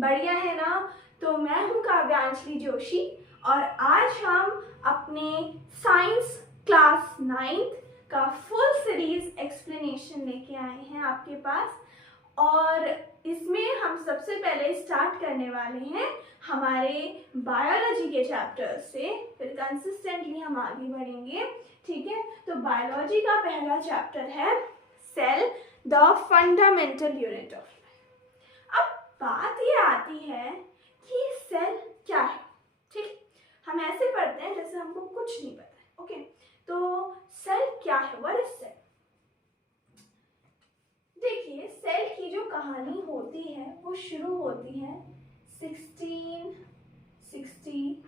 बढ़िया है ना। तो मैं हूँ काव्यांजलि जोशी और आज हम अपने साइंस क्लास 9th का फुल सीरीज एक्सप्लेनेशन लेके आए हैं आपके पास। और इसमें हम सबसे पहले स्टार्ट करने वाले हैं हमारे बायोलॉजी के चैप्टर से, फिर कंसिस्टेंटली हम आगे बढ़ेंगे। ठीक है, तो बायोलॉजी का पहला चैप्टर है cell, the fundamental unit of life. अब बात ये आती है कि सेल क्या है। ठीक, हम ऐसे पढ़ते हैं जैसे हमको कुछ नहीं पता है। ओके, तो सेल क्या है, व्हाट इज सेल? देखिए, सेल की जो कहानी होती है वो शुरू होती है 1665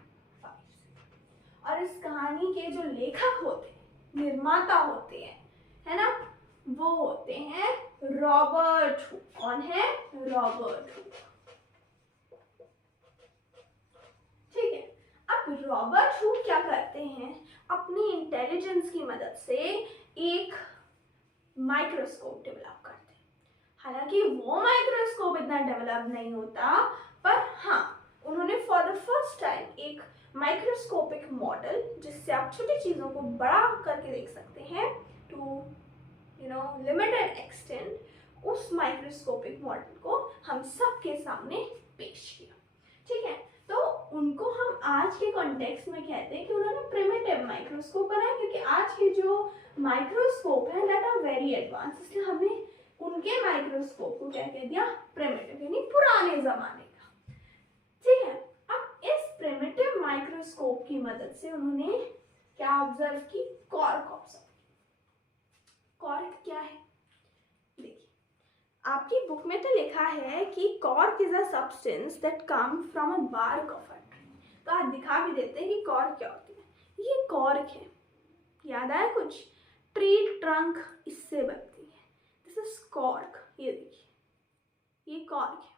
और इस कहानी के जो लेखक होते हैं, निर्माता होते हैं, है ना, वो होते हैं रॉबर्ट हुक। कौन है? Robert Hooke. ठीक है, अब रॉबर्ट हुक क्या करते हैं, अपनी इंटेलिजेंस की मदद से एक माइक्रोस्कोप डेवलप करते हैं। हालांकि वो माइक्रोस्कोप इतना डेवलप नहीं होता, पर हाँ, उन्होंने फॉर द फर्स्ट टाइम एक माइक्रोस्कोपिक मॉडल, जिससे आप छोटी चीजों को बड़ा करके देख सकते हैं टू लिमिटेड एक्सटेंट, उस माइक्रोस्कोपिक मॉडल को हम सबके सामने पेश किया। ठीक है, तो उनको हम आज के कॉन्टेक्स्ट में कहते हैं कि उन्होंने प्रिमिटिव माइक्रोस्कोप बनाया, क्योंकि आज के जो माइक्रोस्कोप है दैट आर वेरी एडवांस, इसलिए हमने उनके माइक्रोस्कोप को क्या कह दिया? प्रिमिटिव, यानी पुराने जमाने का। ठीक है, अब इस प्रिमिटिव माइक्रोस्कोप की मदद से उन्होंने क्या ऑब्जर्व की? Cork observe. कॉर्क क्या है? देखिए, आपकी बुक में तो लिखा है कि cork is a substance that come from a bark of a tree. तो आज दिखा भी देते हैं कि कॉर्क क्या होती है। ये कॉर्क है, याद आया कुछ? ट्री ट्रंक इससे बनती है, दिस इज कॉर्क। ये देखिए, ये कॉर्क है।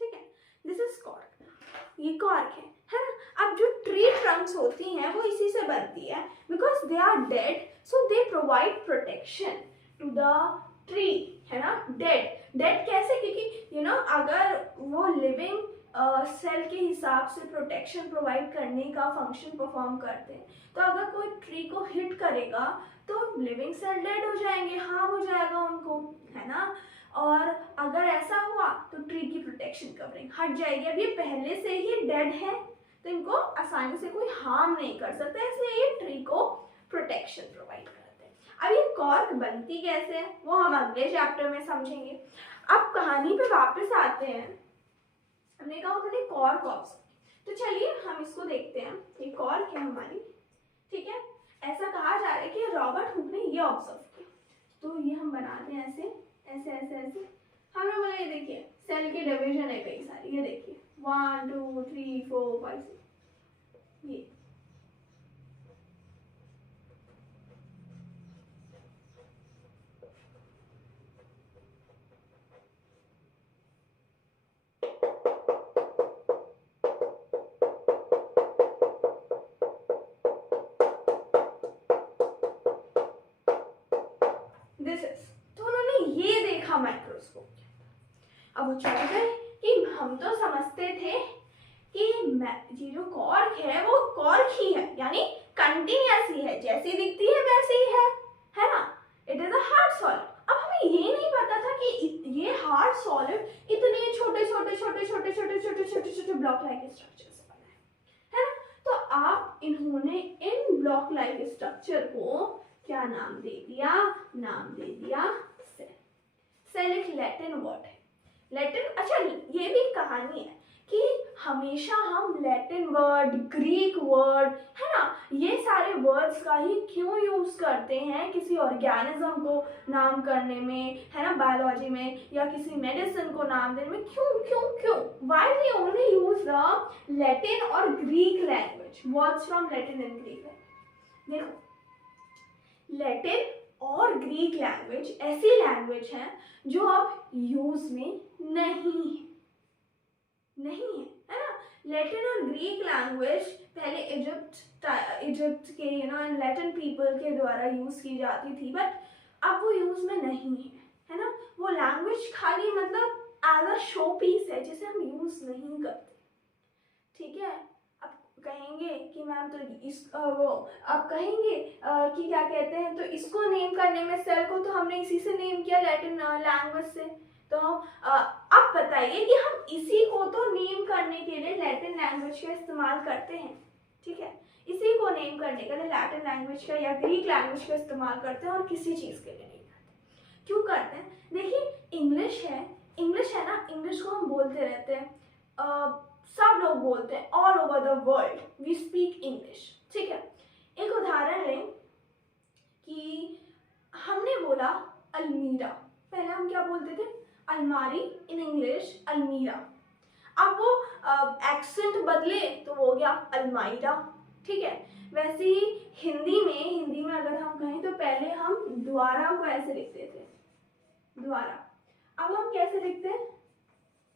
ठीक है, दिस इज कॉर्क, ये कॉर्क है ना। अब जो ट्री ट्रंक्स होती हैं वो इसी से बनती है, because they are dead, so they provide protection to the tree, है ना। डेड कैसे? क्योंकि अगर वो लिविंग सेल के हिसाब से प्रोटेक्शन प्रोवाइड करने का फंक्शन परफॉर्म करते हैं, तो अगर कोई ट्री को हिट करेगा तो लिविंग सेल डेड हो जाएंगे, हार्म हो जाएगा उनको, है ना। और अगर ऐसा हुआ तो ट्री की प्रोटेक्शन कवरिंग हट जाएगी। अब ये पहले से ही डेड है तो इनको आसानी से कोई हार्म नहीं कर सकता, इसलिए ये ट्री को प्रोटेक्शन प्रोवाइड करते हैं। अब ये कॉर्क बनती कैसे है वो हम अगले चैप्टर में समझेंगे। अब कहानी पे वापस आते हैं। हमने कहा उन्होंने कॉर्क ऑब्जर्व, तो चलिए हम इसको देखते हैं। ये कॉर्क है हमारी, ठीक है। ऐसा कहा जा रहा है कि रॉबर्ट हुक ने ये ऑब्जर्व किया, तो ये हम बनाते हैं ऐसे ऐसे ऐसे ऐसे। हमने बोला ये देखिए सेल के डिवीजन है कई सारी, ये देखिए 1 2 3 4 5 ये। दिस इज, तो उन्होंने ये देखा माइक्रोस्कोप के अंदर। अब वो चल गए कि हम तो समझते थे कि ये जो कॉर्क है वो कॉर्क ही है, यानी कंटिन्यूअस ही है, जैसी दिखती है वैसे ही है ना। It is a hard solid. अब हमें ये नहीं पता था कि ये हार्ड सॉलिड इतने छोटे छोटे छोटे छोटे छोटे छोटे छोटे छोटे ब्लॉक लाइक स्ट्रक्चर से बना है ना। तो आप इन्होंने इन ब्लॉक लाइक स्ट्रक्चर को क्या नाम दे दिया? नाम दे दिया सेल। सेल एक लैटिन वर्ड है। लैटिन, अच्छा ये भी कहानी है कि हमेशा हम लैटिन वर्ड, ग्रीक वर्ड, है ना, ये सारे वर्ड्स का ही क्यों यूज करते हैं किसी ऑर्गेनिज्म को नाम करने में, है ना, बायोलॉजी में, या किसी मेडिसिन को नाम देने में? क्यों क्यों क्यों? Why we only use the Latin और Greek language, words from Latin and Greek? देखो, लैटिन और ग्रीक लैंग्वेज ऐसी लैंग्वेज है जो अब यूज में नहीं है ना। लैटिन और ग्रीक लैंग्वेज पहले इजिप्ट के लैटिन पीपल के द्वारा यूज की जाती थी, बट अब वो यूज में नहीं है ना। वो लैंग्वेज खाली मतलब एज अ शो पीस है जिसे हम यूज नहीं करते, ठीक है। अब कहेंगे कि मैम तो अब कहेंगे कि क्या कहते हैं, तो इसको नेम करने में सेल को तो हमने इसी से नेम किया, लैटिन लैंग्वेज से। तो अब बताइए कि हम इसी को तो नेम करने के लिए लैटिन लैंग्वेज का इस्तेमाल करते हैं, ठीक है। इसी को नेम करने के लिए लैटिन लैंग्वेज का या ग्रीक लैंग्वेज का इस्तेमाल करते हैं और किसी चीज़ के लिए नहीं करते। क्यों करते हैं? देखिए इंग्लिश है ना, इंग्लिश को हम बोलते रहते हैं, सब लोग बोलते हैं, all over the world we speak English, ठीक है। एक उदाहरण लें कि हमने बोला अलमीरा, पहले हम क्या बोलते थे? अलमारी, इन इंग्लिश अलमीरा। अब वो एक्सेंट बदले तो वो हो गया अलमाइरा, ठीक है। वैसे ही हिंदी में अगर हम कहें तो पहले हम द्वारा को ऐसे लिखते थे, द्वारा। अब हम कैसे लिखते हैं?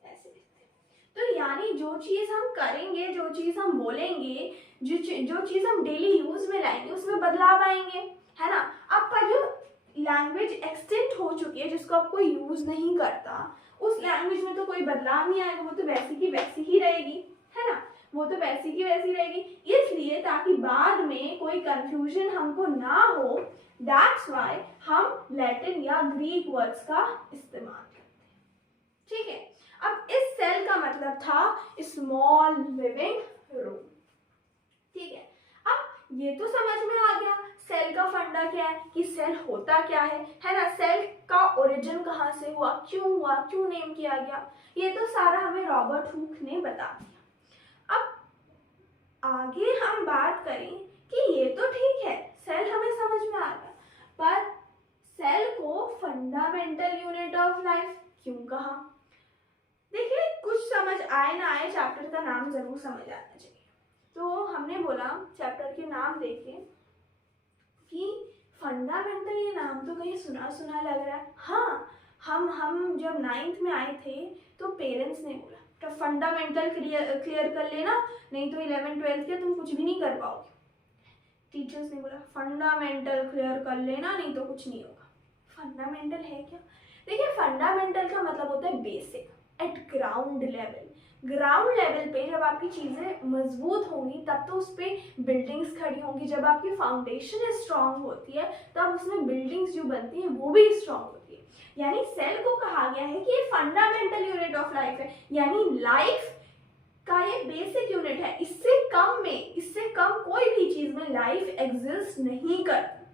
ऐसे लिखते हैं। तो यानी जो चीज़ हम करेंगे, जो चीज़ हम बोलेंगे, जो चीज़ हम डेली यूज में लाएंगे उसमें बदलाव आएंगे, है ना। अब पर जो लैंग्वेज एक्सटेंट हो चुकी है जिसको आप कोई यूज नहीं करता, उस लैंग्वेज में तो कोई बदलाव नहीं आएगा, वो तो वैसी की वैसी ही रहेगी, है ना। वो तो वैसी की वैसी रहेगी। इसलिए ताकि बाद में कोई कंफ्यूजन हमको ना हो, दैट्स वाई हम लैटिन या ग्रीक वर्ड्स का इस्तेमाल करते हैं, ठीक है। अब इस सेल का मतलब था स्मॉल लिविंग रूम, ठीक है। अब ये तो समझ में आ गया सेल का फंडा क्या है, कि सेल होता क्या है ना। सेल का ओरिजिन कहाँ से हुआ, क्यों नेम किया गया, ये तो सारा हमें रॉबर्ट हुक ने बता दिया। अब आगे हम बात करें कि ये तो ठीक है, सेल हमें समझ में आ गया, पर सेल को फंडामेंटल यूनिट ऑफ लाइफ क्यों कहा? देखिए कुछ समझ आए ना आए, चैप्टर का नाम जरूर समझ आना चाहिए। तो हमने बोला चैप्टर के नाम देखें कि फंडामेंटल, ये नाम तो कहीं सुना सुना लग रहा है। हाँ, हम जब 9th में आए थे तो पेरेंट्स ने बोला तो फंडामेंटल क्लियर कर लेना, नहीं तो 11th-12th के तुम कुछ भी नहीं कर पाओगे। टीचर्स ने बोला फंडामेंटल क्लियर कर लेना, नहीं तो कुछ नहीं होगा। फंडामेंटल है क्या? देखिए फंडामेंटल का मतलब होता है basic, eight ground level. Ground level पे जब आपकी चीज़ें मजबूत होंगी तब तो उस पर बिल्डिंग्स खड़ी होंगी। जब आपकी फाउंडेशन स्ट्रांग होती है तब उसमें बिल्डिंग्स जो बनती हैं वो भी स्ट्रांग होती है। यानी सेल को कहा गया है कि ये फंडामेंटल यूनिट ऑफ लाइफ है, यानी लाइफ का ये बेसिक यूनिट है। इससे कम कोई भी चीज में लाइफ एग्जिस्ट नहीं करती,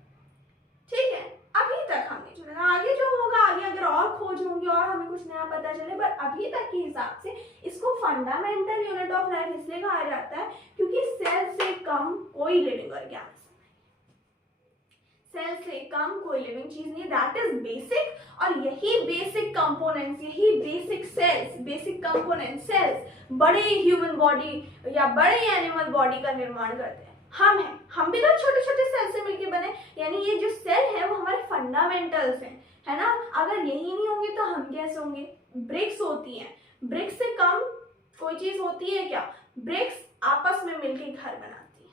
ठीक है। अभी तक हमने जो है, आगे जो होगा, आगे अगर और खोज होंगी और हमें कुछ नया पता चले, पर अभी तक के हिसाब से इसको फंडामेंटल यूनिट ऑफ लाइफ इसलिए कहा जाता है क्योंकि सेल से कम कोई लिविंग ऑर्गेनिज्म, सेल से कम कोई लिविंग चीज नहीं, दैट इज बेसिक। और यही बेसिक कंपोनेंट्स, यही basic cells, basic component cells बड़े ह्यूमन बॉडी या बड़े एनिमल बॉडी का निर्माण करते हैं। हम भी तो छोटे छोटे सेल से मिलकर बने, यानी ये जो सेल है वो हमारे फंडामेंटल्स हैं, है ना। अगर यही नहीं होंगे तो हम कैसे होंगे? ब्रिक्स होती हैं, ब्रिक्स से कम कोई चीज होती है क्या? ब्रिक्स आपस में मिलकर घर बनाती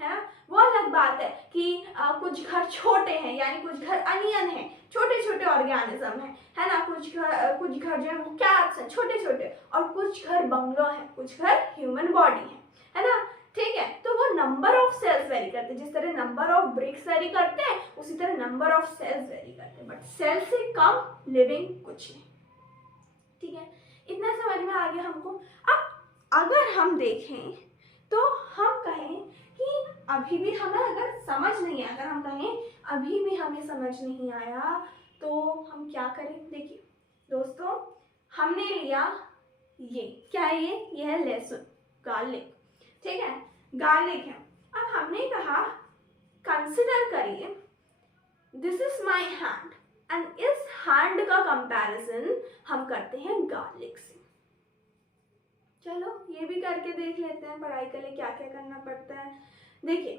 है ना। वो अलग बात है कि कुछ घर छोटे हैं, यानी कुछ घर अनियन है, छोटे छोटे ऑर्गेनिज्म है ना। कुछ घर जो है वो कैट्स हैं, छोटे छोटे, और कुछ घर बंगलो है, कुछ घर ह्यूमन बॉडी है ना, ठीक है। तो वो नंबर ऑफ सेल्स वेरी करते हैं, जिस तरह नंबर ऑफ ब्रिक्स वेरी करते हैं उसी तरह नंबर ऑफ सेल्स वेरी करते हैं, बट सेल से कम लिविंग कुछ नहीं, ठीक है। इतना समझ में आ गया हमको। अब अगर हम देखें तो हम कहें कि अभी भी हमें अगर समझ नहीं आया, अगर हम कहें अभी भी हमें समझ नहीं आया तो हम क्या करें? देखिए दोस्तों, हमने लिया ये क्या है, ये है लहसुन, गार्लिक, ठीक है, गार्लिक है। अब हमने कहा कंसिडर करिए this is my hand, and इस हैंड का कंपैरिजन हम करते हैं गार्लिक से। चलो ये भी करके देख लेते हैं, पढ़ाई के लिए क्या क्या करना पड़ता है। देखिए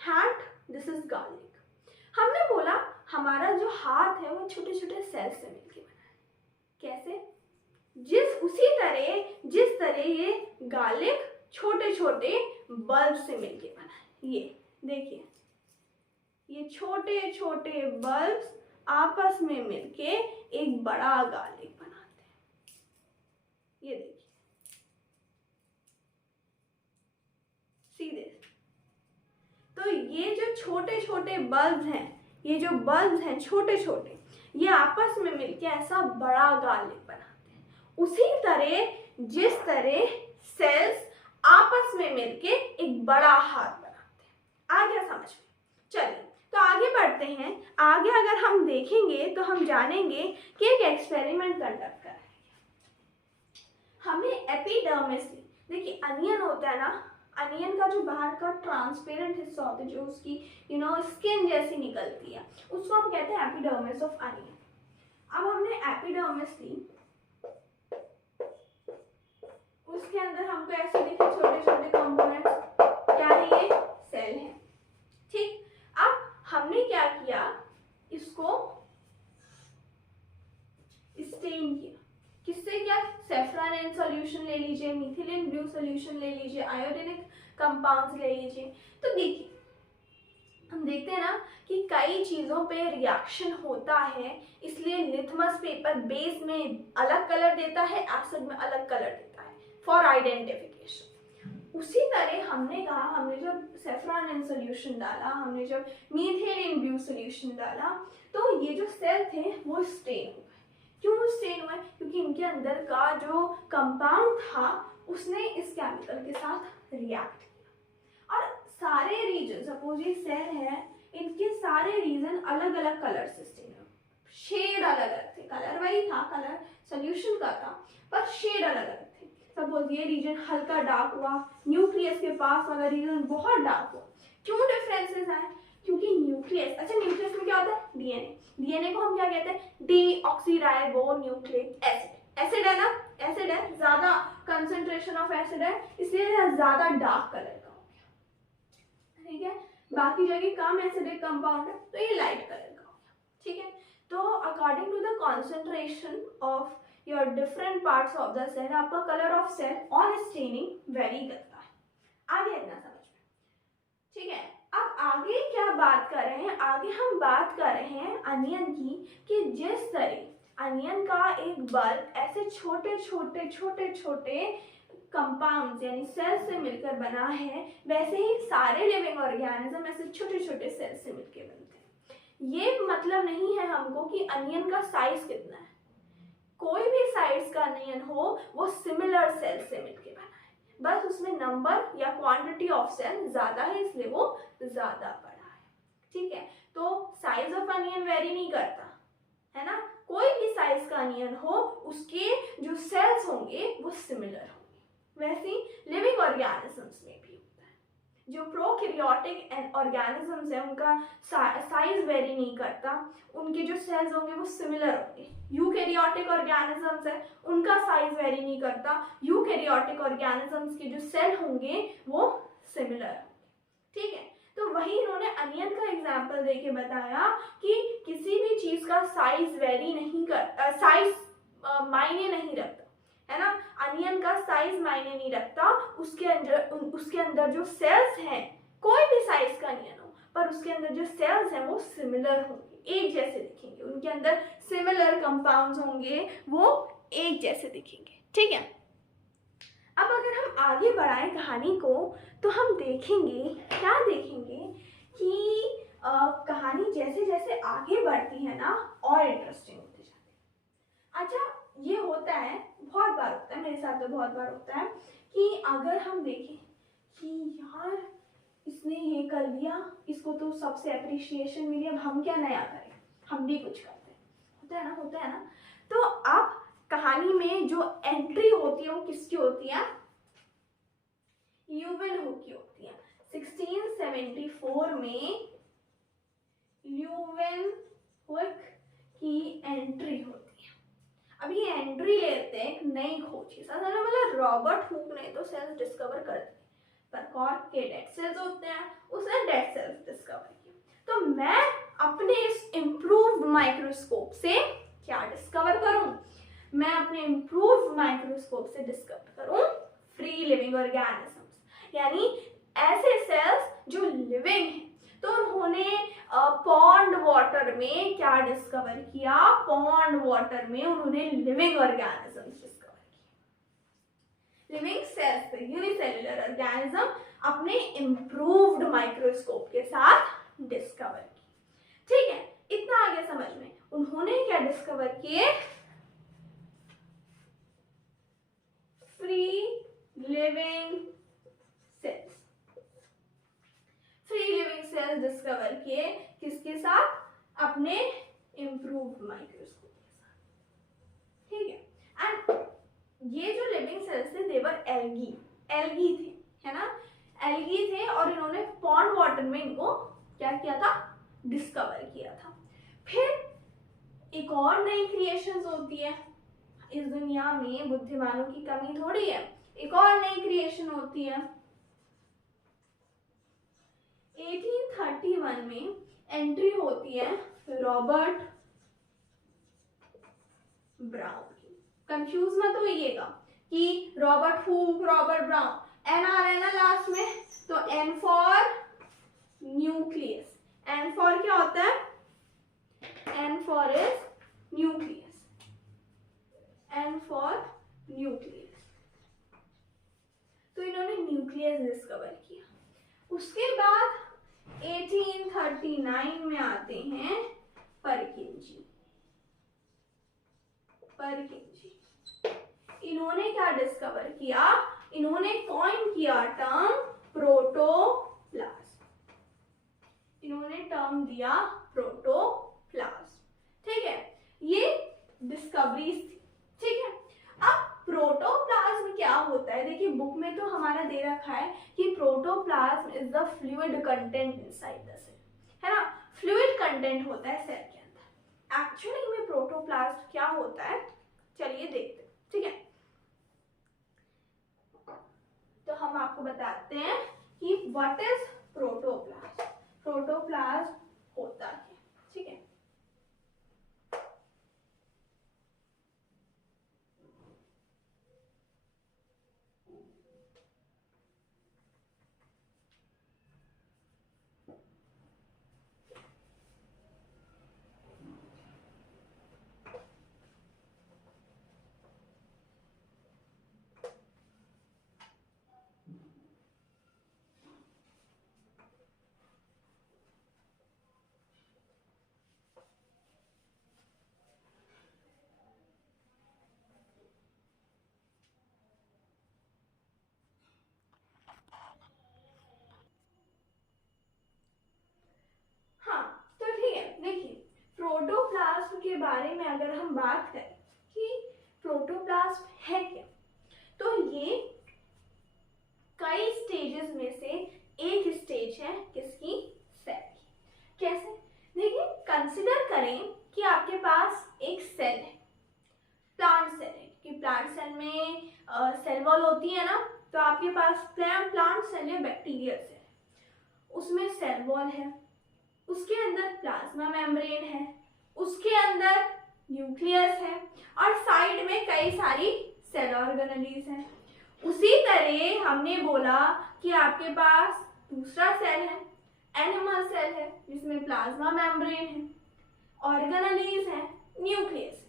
हैंड, दिस इज गार्लिक। हमने बोला हमारा जो हाथ है वो छोटे छोटे सेल से मिलके बना है। कैसे? जिस तरह ये गार्लिक छोटे छोटे बल्ब से मिलके बना है। ये देखिए, ये छोटे छोटे बल्ब्स आपस में मिलके एक बड़ा गार्लिक बनाते हैं। ये देखिए सीधे। तो ये जो छोटे छोटे बल्ब हैं, ये जो बल्ब हैं छोटे छोटे, ये आपस में मिलके ऐसा बड़ा गालिब बनाते हैं। उसी तरह जिस तरह सेल्स आपस में मिलके एक बड़ा हाथ बनाते हैं। आ गया समझ में? चलिए तो आगे बढ़ते हैं। आगे अगर हम देखेंगे तो हम जानेंगे कि एक एक्सपेरिमेंट कंडक्ट करेंगे। हमने एपिडर्मिस, देखिए अनियन होता है ना, अनियन का जो बाहर का ट्रांसपेरेंट हिस्सा होता है, जो उसकी स्किन जैसी निकलती है, उसको हम कहते हैं एपिडर्मिस ऑफ अनियन। अब हमने एपिडर्मिस ली, उसके अंदर हमको ऐसे दिखे छोटे छोटे कंपोनेंट्स, क्या है ये? सेल है। ठीक, अब हमने क्या किया, इसको स्टेन किया। किससे किया? सेफ्रान सॉल्यूशन ले लीजिए, मिथिलीन ब्लू सॉल्यूशन ले लीजिए, आयोडीनिक कंपाउंड्स ले लीजिए। तो देखिए हम देखते हैं ना कि कई चीज़ों पे रिएक्शन होता है, इसलिए लिथमस पेपर बेस में अलग कलर देता है, एसिड में अलग कलर देता है फॉर आइडेंटिफिकेशन। उसी तरह हमने कहा, हमने जब सेफ्रान सॉल्यूशन डाला, हमने जब मीथेलिन ब्लू सॉल्यूशन डाला, तो ये जो सेल थे वो स्टेन हो गए। क्यों स्टेन हुए? क्योंकि इनके अंदर का जो कंपाउंड था उसने इस केमिकल के साथ रिएक्ट किया। और सारे रीजन, सपोज ये सेल है, इनके सारे रीजन अलग अलग कलर से स्टेन है, शेड अलग अलग थे, कलर वही था, कलर सोल्यूशन का था, पर शेड अलग अलग थे। सपोज ये रीजन हल्का डार्क हुआ, न्यूक्लियस के पास वाला रीजन बहुत डार्क हुआ। क्यों डिफरेंसेस आए? क्योंकि न्यूक्लियस, अच्छा न्यूक्लियस में क्या होता है? डीएनए। डीएनए को हम क्या कहते हैं? Deoxyribo nucleic acid. एसिड है ना, एसिड है, ज्यादा कंसंट्रेशन ऑफ एसिड है, इसलिए ज्यादा डार्क कलर का हो गया। ठीक है, बाकी जगह कम एसिडिक कंपाउंड है तो ये लाइट कलर का हो गया। ठीक है, तो according to the concentration of your different parts of the cell, आपका colour of cell on staining vary करता है। आगे इतना समझ में? ठीक है, अब आगे क्या बात कर रहे हैं? आगे हम बात कर रहे हैं अनियन की, कि जिस तरह अनियन का एक बल्ब ऐसे छोटे छोटे छोटे छोटे कंपाउंड्स यानी सेल से मिलकर बना है, वैसे ही सारे लिविंग ऑर्गेनिज्म ऐसे छोटे छोटे सेल से मिलकर बनते हैं। ये मतलब नहीं है हमको कि अनियन का साइज कितना है, कोई भी साइज का अनियन हो वो सिमिलर सेल से मिलकर बना है, बस उसमें नंबर या क्वांटिटी ऑफ सेल ज्यादा है इसलिए वो ज्यादा बड़ा है। ठीक है, तो साइज ऑफ अनियन वेरी नहीं करता है ना, कोई भी साइज का अनियन हो उसके जो सेल्स होंगे वो सिमिलर होंगे। वैसे ही लिविंग ऑर्गेनिजम्स में भी होता है, जो प्रोकैरियोटिक ऑर्गेनिजम्स है उनका साइज वेरी नहीं करता, उनके जो सेल्स होंगे वो सिमिलर होंगे। यूकैरियोटिक ऑर्गेनिजम्स है उनका साइज वेरी नहीं करता, यूकैरियोटिक ऑर्गेनिजम्स के जो सेल होंगे वो सिमिलर होंगे। ठीक है, तो वही इन्होंने अनियन का एग्जाम्पल देके बताया कि किसी भी चीज का साइज वेरी नहीं करता, साइज मायने नहीं रखता है ना, अनियन का साइज मायने नहीं रखता, उसके अंदर जो सेल्स हैं, कोई भी साइज का अनियन हो पर उसके अंदर जो सेल्स हैं वो सिमिलर होंगे, एक जैसे दिखेंगे, उनके अंदर सिमिलर कंपाउंड्स होंगे, वो एक जैसे दिखेंगे। ठीक है, अब अगर हम आगे बढ़ाएं कहानी को तो हम देखेंगे, क्या देखेंगे कि कहानी जैसे जैसे आगे बढ़ती है ना और इंटरेस्टिंग होती जाती है। अच्छा, ये होता है, बहुत बार होता है, मेरे साथ तो बहुत बार होता है कि अगर हम देखें कि यार इसने ये कर लिया, इसको तो सबसे अप्रिशिएशन मिली, अब हम क्या नया करें, हम भी कुछ करते हैं, होता है ना, होता है ना। तो अब कहानी में जो एंट्री होती है वो किसकी होती है? ल्यूवेन हुक की होती है। 1674 में ल्यूवेन हुक की एंट्री होती है। अब ये एंट्री लेते हैं एक नई खोज, मतलब रॉबर्ट हुक ने तो सेल्स डिस्कवर कर दिए, पर कॉर्क के डेड सेल्स होते हैं, उसने डेड सेल्स डिस्कवर किए। तो मैं अपने इस इम्प्रूव्ड माइक्रोस्कोप से क्या डिस्कवर करूं? मैं अपने इम्प्रूव्ड माइक्रोस्कोप से डिस्कवर करूं फ्री लिविंग ऑर्गेनिजम्स, यानी ऐसे सेल्स जो लिविंग हैं। तो उन्होंने पॉन्ड वाटर में क्या डिस्कवर किया? पॉन्ड वाटर में उन्होंने लिविंग ऑर्गेनिजम्स डिस्कवर किए। लिविंग सेल्स यूनिसेल्युलर ऑर्गेनिज्म अपने इम्प्रूव्ड माइक्रोस्कोप के साथ डिस्कवर की। ठीक है, इतना आगे समझ में। उन्होंने क्या डिस्कवर किए? Free living cells. Free living cells discover किए किसके साथ? अपने इम्प्रूव्ड माइक्रोस्कोप के साथ। ठीक है, एंड ये जो लिविंग सेल्स थे देवर एल्गी थे, है ना, एल्गी थे, और इन्होंने पॉन्ड वाटर में इनको क्या किया था? डिस्कवर किया था। फिर एक और नई क्रिएशंस होती है इस दुनिया में, बुद्धिमानों की कमी थोड़ी है। एक और नई क्रिएशन होती है 1831 में, एंट्री होती है रॉबर्ट ब्राउन की। कंफ्यूज मत होइएगा कि Robert Hooke, Robert Brown, N आ रहा है ना लास्ट में, तो N for nucleus. N for क्या होता है? N for is nucleus, N for nucleus. तो इन्होंने न्यूक्लियस डिस्कवर किया। उसके बाद 1839 में आते हैं परकिंजी। इन्होंने क्या डिस्कवर किया? इन्होंने कॉइन किया टर्म प्रोटोप्लाज्म। इन्होंने टर्म दिया प्रोटोप्लाज्म। ठीक है, ये डिस्कवरीज थी। ठीक है, अब प्रोटोप्लाज्म क्या होता है? देखिए बुक में तो हमारा दे रखा है कि protoplasm is the fluid content inside the cell, है ना, फ्लूइड कंटेंट होता है सेल के अंदर। एक्चुअली में प्रोटोप्लाज्म क्या होता है, चलिए देखते हैं। ठीक है, तो हम आपको बताते हैं कि व्हाट इज प्रोटोप्लाज्म। प्रोटोप्लाज्म होता है, ठीक है, प्रोटोप्लाज्म के बारे में अगर हम बात करें कि प्रोटोप्लाज्म है क्या, तो ये कई स्टेजेस में से एक स्टेज है किसकी? सेल की। कैसे? देखिए, कंसिडर करें कि आपके पास एक सेल है, प्लांट सेल है, कि प्लांट सेल में सेल वॉल होती है ना, तो आपके पास प्लांट सेल है, बैक्टीरियल सेल, उसमें सेल वॉल है, उसके अंदर प्लाज्मा मेम्ब्रेन है, उसके अंदर न्यूक्लियस है, और साइड में कई सारी सेल ऑर्गेनेलीज हैं। उसी तरह हमने बोला कि आपके पास दूसरा सेल है, एनिमल सेल है, जिसमें प्लाज्मा मेम्ब्रेन है, ऑर्गेनेलीज है, न्यूक्लियस।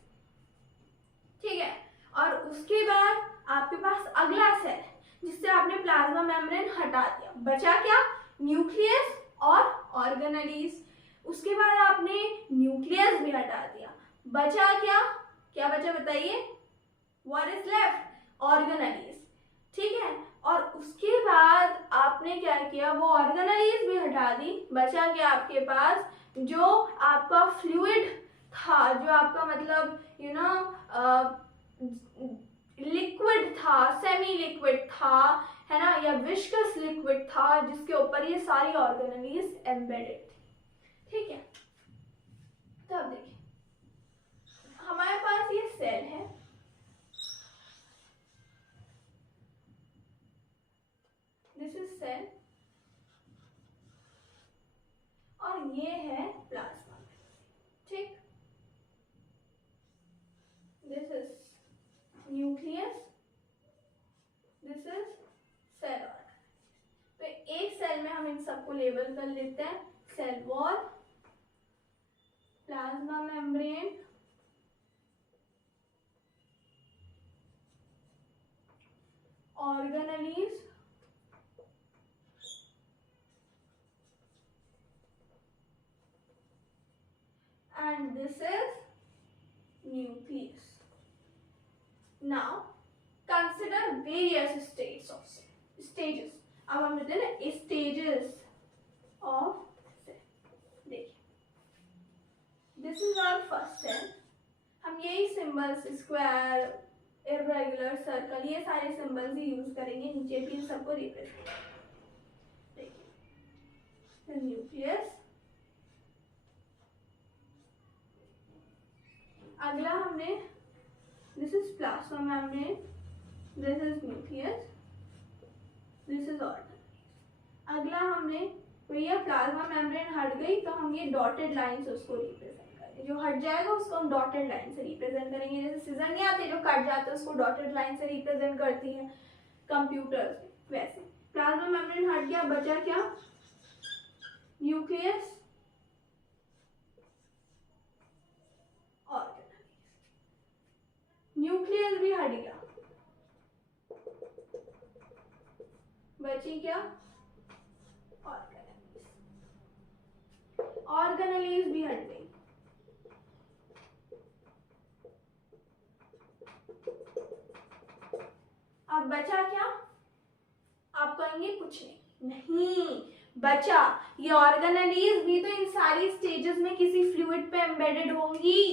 ठीक है, और उसके बाद आपके पास अगला सेल है जिससे आपने प्लाज्मा मेम्ब्रेन हटा दिया, बचा क्या? न्यूक्लियस और ऑर्गेनेलीज। उसके बाद आपने न्यूक्लियस भी हटा दिया, बचा क्या? क्या बचा बताइए? What is left? ऑर्गेनेलीज। ठीक है, और उसके बाद आपने क्या किया? वो ऑर्गेनेलीज भी हटा दी, बचा क्या आपके पास? जो आपका फ्लूइड था, जो आपका मतलब लिक्विड था, सेमी लिक्विड था, है ना, या विस्कस लिक्विड था, जिसके ऊपर ये सारी ऑर्गेनेलीज एम्बेडेड थी। ठीक है, तो अब देखिए हमारे पास ये सेल है, दिस इज सेल, और ये है प्लाज्मा। ठीक, this is nucleus, this is cell organelles. तो एक सेल में हम इन सबको लेबल कर लेते हैं, cell organelles and this is nucleus. Now consider various stages of cell. Stages. अब हम लेते हैं ना stages of cell. देखिए, this is our first cell. हम यही सिंबल्स स्क्वायर, इरेगुलर, सर्कल, ये सारे सिंबल्स ही यूज करेंगे नीचे भी सबको रिप्रेजेंट. देखिए, न्यूक्लियस. अगला हमने this is plasma membrane, this is nucleus, this is organ. अगला हमने भैया प्लाज्मा मेम्ब्रेन हट गई तो हम ये डॉटेड लाइन से उसको रिप्रेजेंट करेंगे. जो हट जाएगा उसको हम डॉटेड लाइन से रिप्रेजेंट करेंगे. जैसे सीजर नहीं आते जो कट जाते हैं उसको डॉटेड लाइन से रिप्रेजेंट करती है कंप्यूटर्स में, वैसे प्लाज्मा मेम्ब्रेन हट गया, बचा क्या? Nucleus, organ. न्यूक्लियस भी हट गया, बची क्या? ऑर्गेनेलीज. ऑर्गेनेलीज भी हट गई. अब बचा क्या? आप कहेंगे कुछ नहीं, बचा ये ऑर्गेनेलीज भी तो इन सारी स्टेजेस में किसी फ्लूइड पे एम्बेडेड होंगी.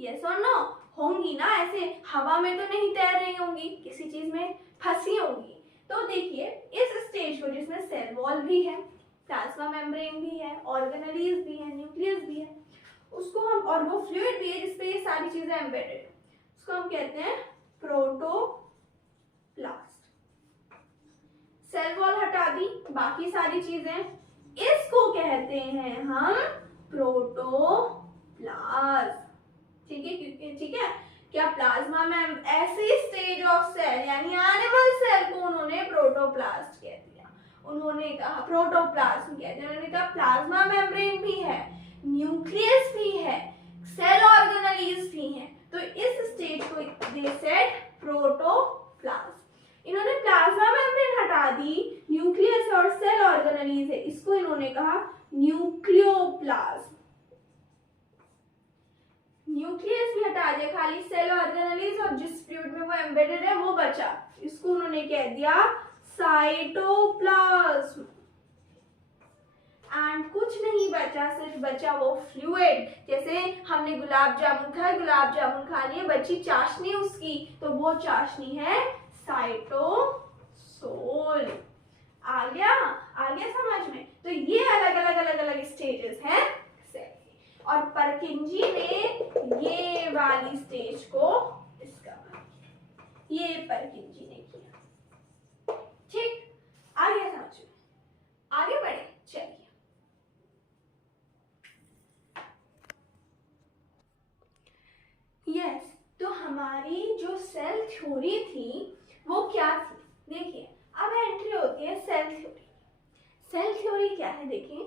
यस और नो? होंगी ना, ऐसे हवा में तो नहीं तैर रही होंगी, किसी चीज में फंसी होंगी. तो देखिए इस स्टेज को जिसमें सेल वॉल भी है, प्लाज्मा मेम्ब्रेन भी है, ऑर्गेनेलीज भी है, न्यूक्लियस भी है, उसको हम, और वो फ्लूइड भी है जिसपे ये सारी चीजें एम्बेडेड है, उसको हम कहते हैं प्रोटोप्लास्ट. सेल वॉल हटा दी, बाकी सारी चीजें, इसको कहते हैं हम प्रोटोप्लास्ट. ठीक है, क्योंकि ठीक है क्या प्लाज्मा में ऐसी स्टेज ऑफ सेल यानी एनिमल सेल को उन्होंने प्रोटोप्लास्ट कह दिया. उन्होंने कहा प्रोटोप्लास्ट कह दिया. उन्होंने कहा प्लाज्मा मेम्ब्रेन भी है, न्यूक्लियस भी है, सेल ऑर्गेनेलीज भी हैं, तो इस स्टेज को दे सेड प्रोटोप्लास्ट. इन्होंने प्लाज्मा मेम्ब्रेन हटा दी, न्यूक्लियस और सेल ऑर्गेनेलीज है, इसको इन्होंने कहा न्यूक्लियोप्लाज्म. न्यूक्लियस भी हटा दिया, खाली सेल ऑर्गेनेलीज और जिस फ्लूइड में वो एम्बेडेड है वो बचा, इसको उन्होंने कह दिया साइटोप्लाज्म. एंड कुछ नहीं बचा, सिर्फ बचा वो फ्लूइड. जैसे हमने गुलाब जामुन खाए, गुलाब जामुन खा लिए, बची चाशनी उसकी, तो वो चाशनी है साइटोसोल. आ गया समझ में? तो ये अलग अलग स्टेजेस हैं सेल की. और परकिंजी ने ये वाली स्टेज को डिस्कवर किया, ये परकिंजी ने किया. ठीक, आ गया समझ में? आगे बढ़े, चलिए. यस, तो हमारी जो सेल थ्योरी थी वो क्या थी? देखिए अब एंट्री होती है सेल थ्योरी. सेल थ्योरी क्या है? देखिए,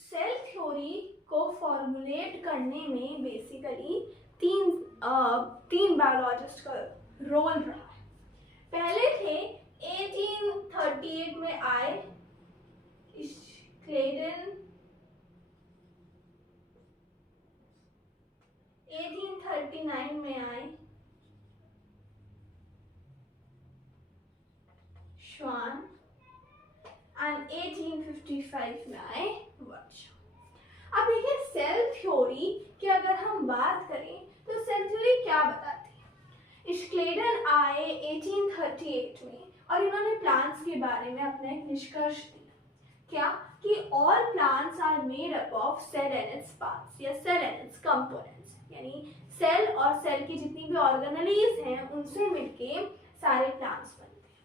सेल थ्योरी को फॉर्मुलेट करने में बेसिकली तीन बायोलॉजिस्ट का रोल रहा है. पहले थे 1838 में आए क्लेडन, 1839 में आए श्वान एंड 1855 में आए वर्कशॉप. अब देखिए सेल थ्योरी की अगर हम बात करें तो सेल थ्योरी क्या बताती है? स्क्लेडन आए 1838 में और इन्होंने प्लांट्स के बारे में अपना एक निष्कर्ष दिया. क्या? कि all plants are made up of cell and its parts या सेल एंड इट्स कंपोनेंट्स. यानी सेल और सेल की जितनी भी ऑर्गेनेलीज हैं उनसे मिलके सारे प्लांट्स बनते हैं.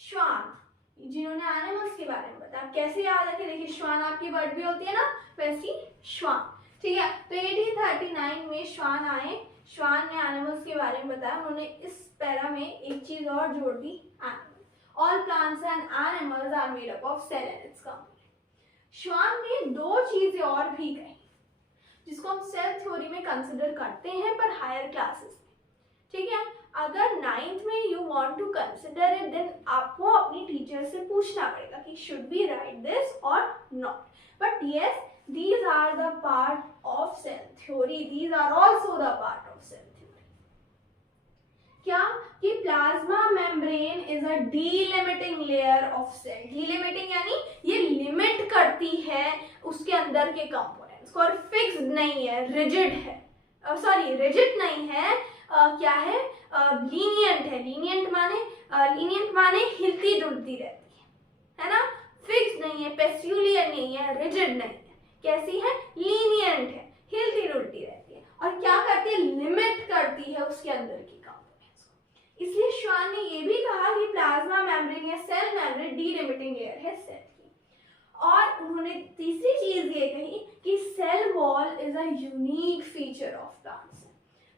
श्वान, जिन्होंने एनिमल्स के बारे में बताया, कैसे याद रखे? देखिए श्वान आपकी बर्ड भी होती है ना, वैसी श्वान. ठीक है, तो 1839 में श्वान आए, श्वान ने एनिमल्स के बारे में बताया. उन्होंने इस पैरा में एक चीज और जोड़ दी, animal. All plants and animals are made up of cell and its component. Schwann ने दो चीजें और भी कही जिसको हम सेल थ्योरी में कंसिडर करते हैं पर हायर क्लासेस में. ठीक है, अगर 9th में you want to consider it, then आपको अपनी टीचर से पूछना पड़ेगा कि शुड वी राइट दिस और not. But yes, these are the part of cell theory, these are also the part of cell theory. क्या कि plasma membrane is a delimiting layer of cell. Delimiting यानी ये limit करती है उसके अंदर के कंपोनेंट्स को, और फिक्स्ड नहीं है, रिजिड है, सॉरी रिजिड नहीं है, क्या है, लीनियंट है. लीनियंट माने हिलती जुलती रहती है ना. फिक्स्ड नहीं है, पेक्यूलियर नहीं है, रिजिड नहीं है. कैसी है? लीनियंट है, हिलती जुलती रहती है. और क्या करती है? लिमिट करती है उसके अंदर की कंपोनेंट्स को. इसलिए श्वान ने ये भी कहा कि प्लाज्मा मेम्ब्रेन या सेल मेम्ब्रेन डीलिमिटिंग लेयर है सेल की. और उन्होंने तीसरी चीज ये कही कि cell wall is a unique feature of plant cell.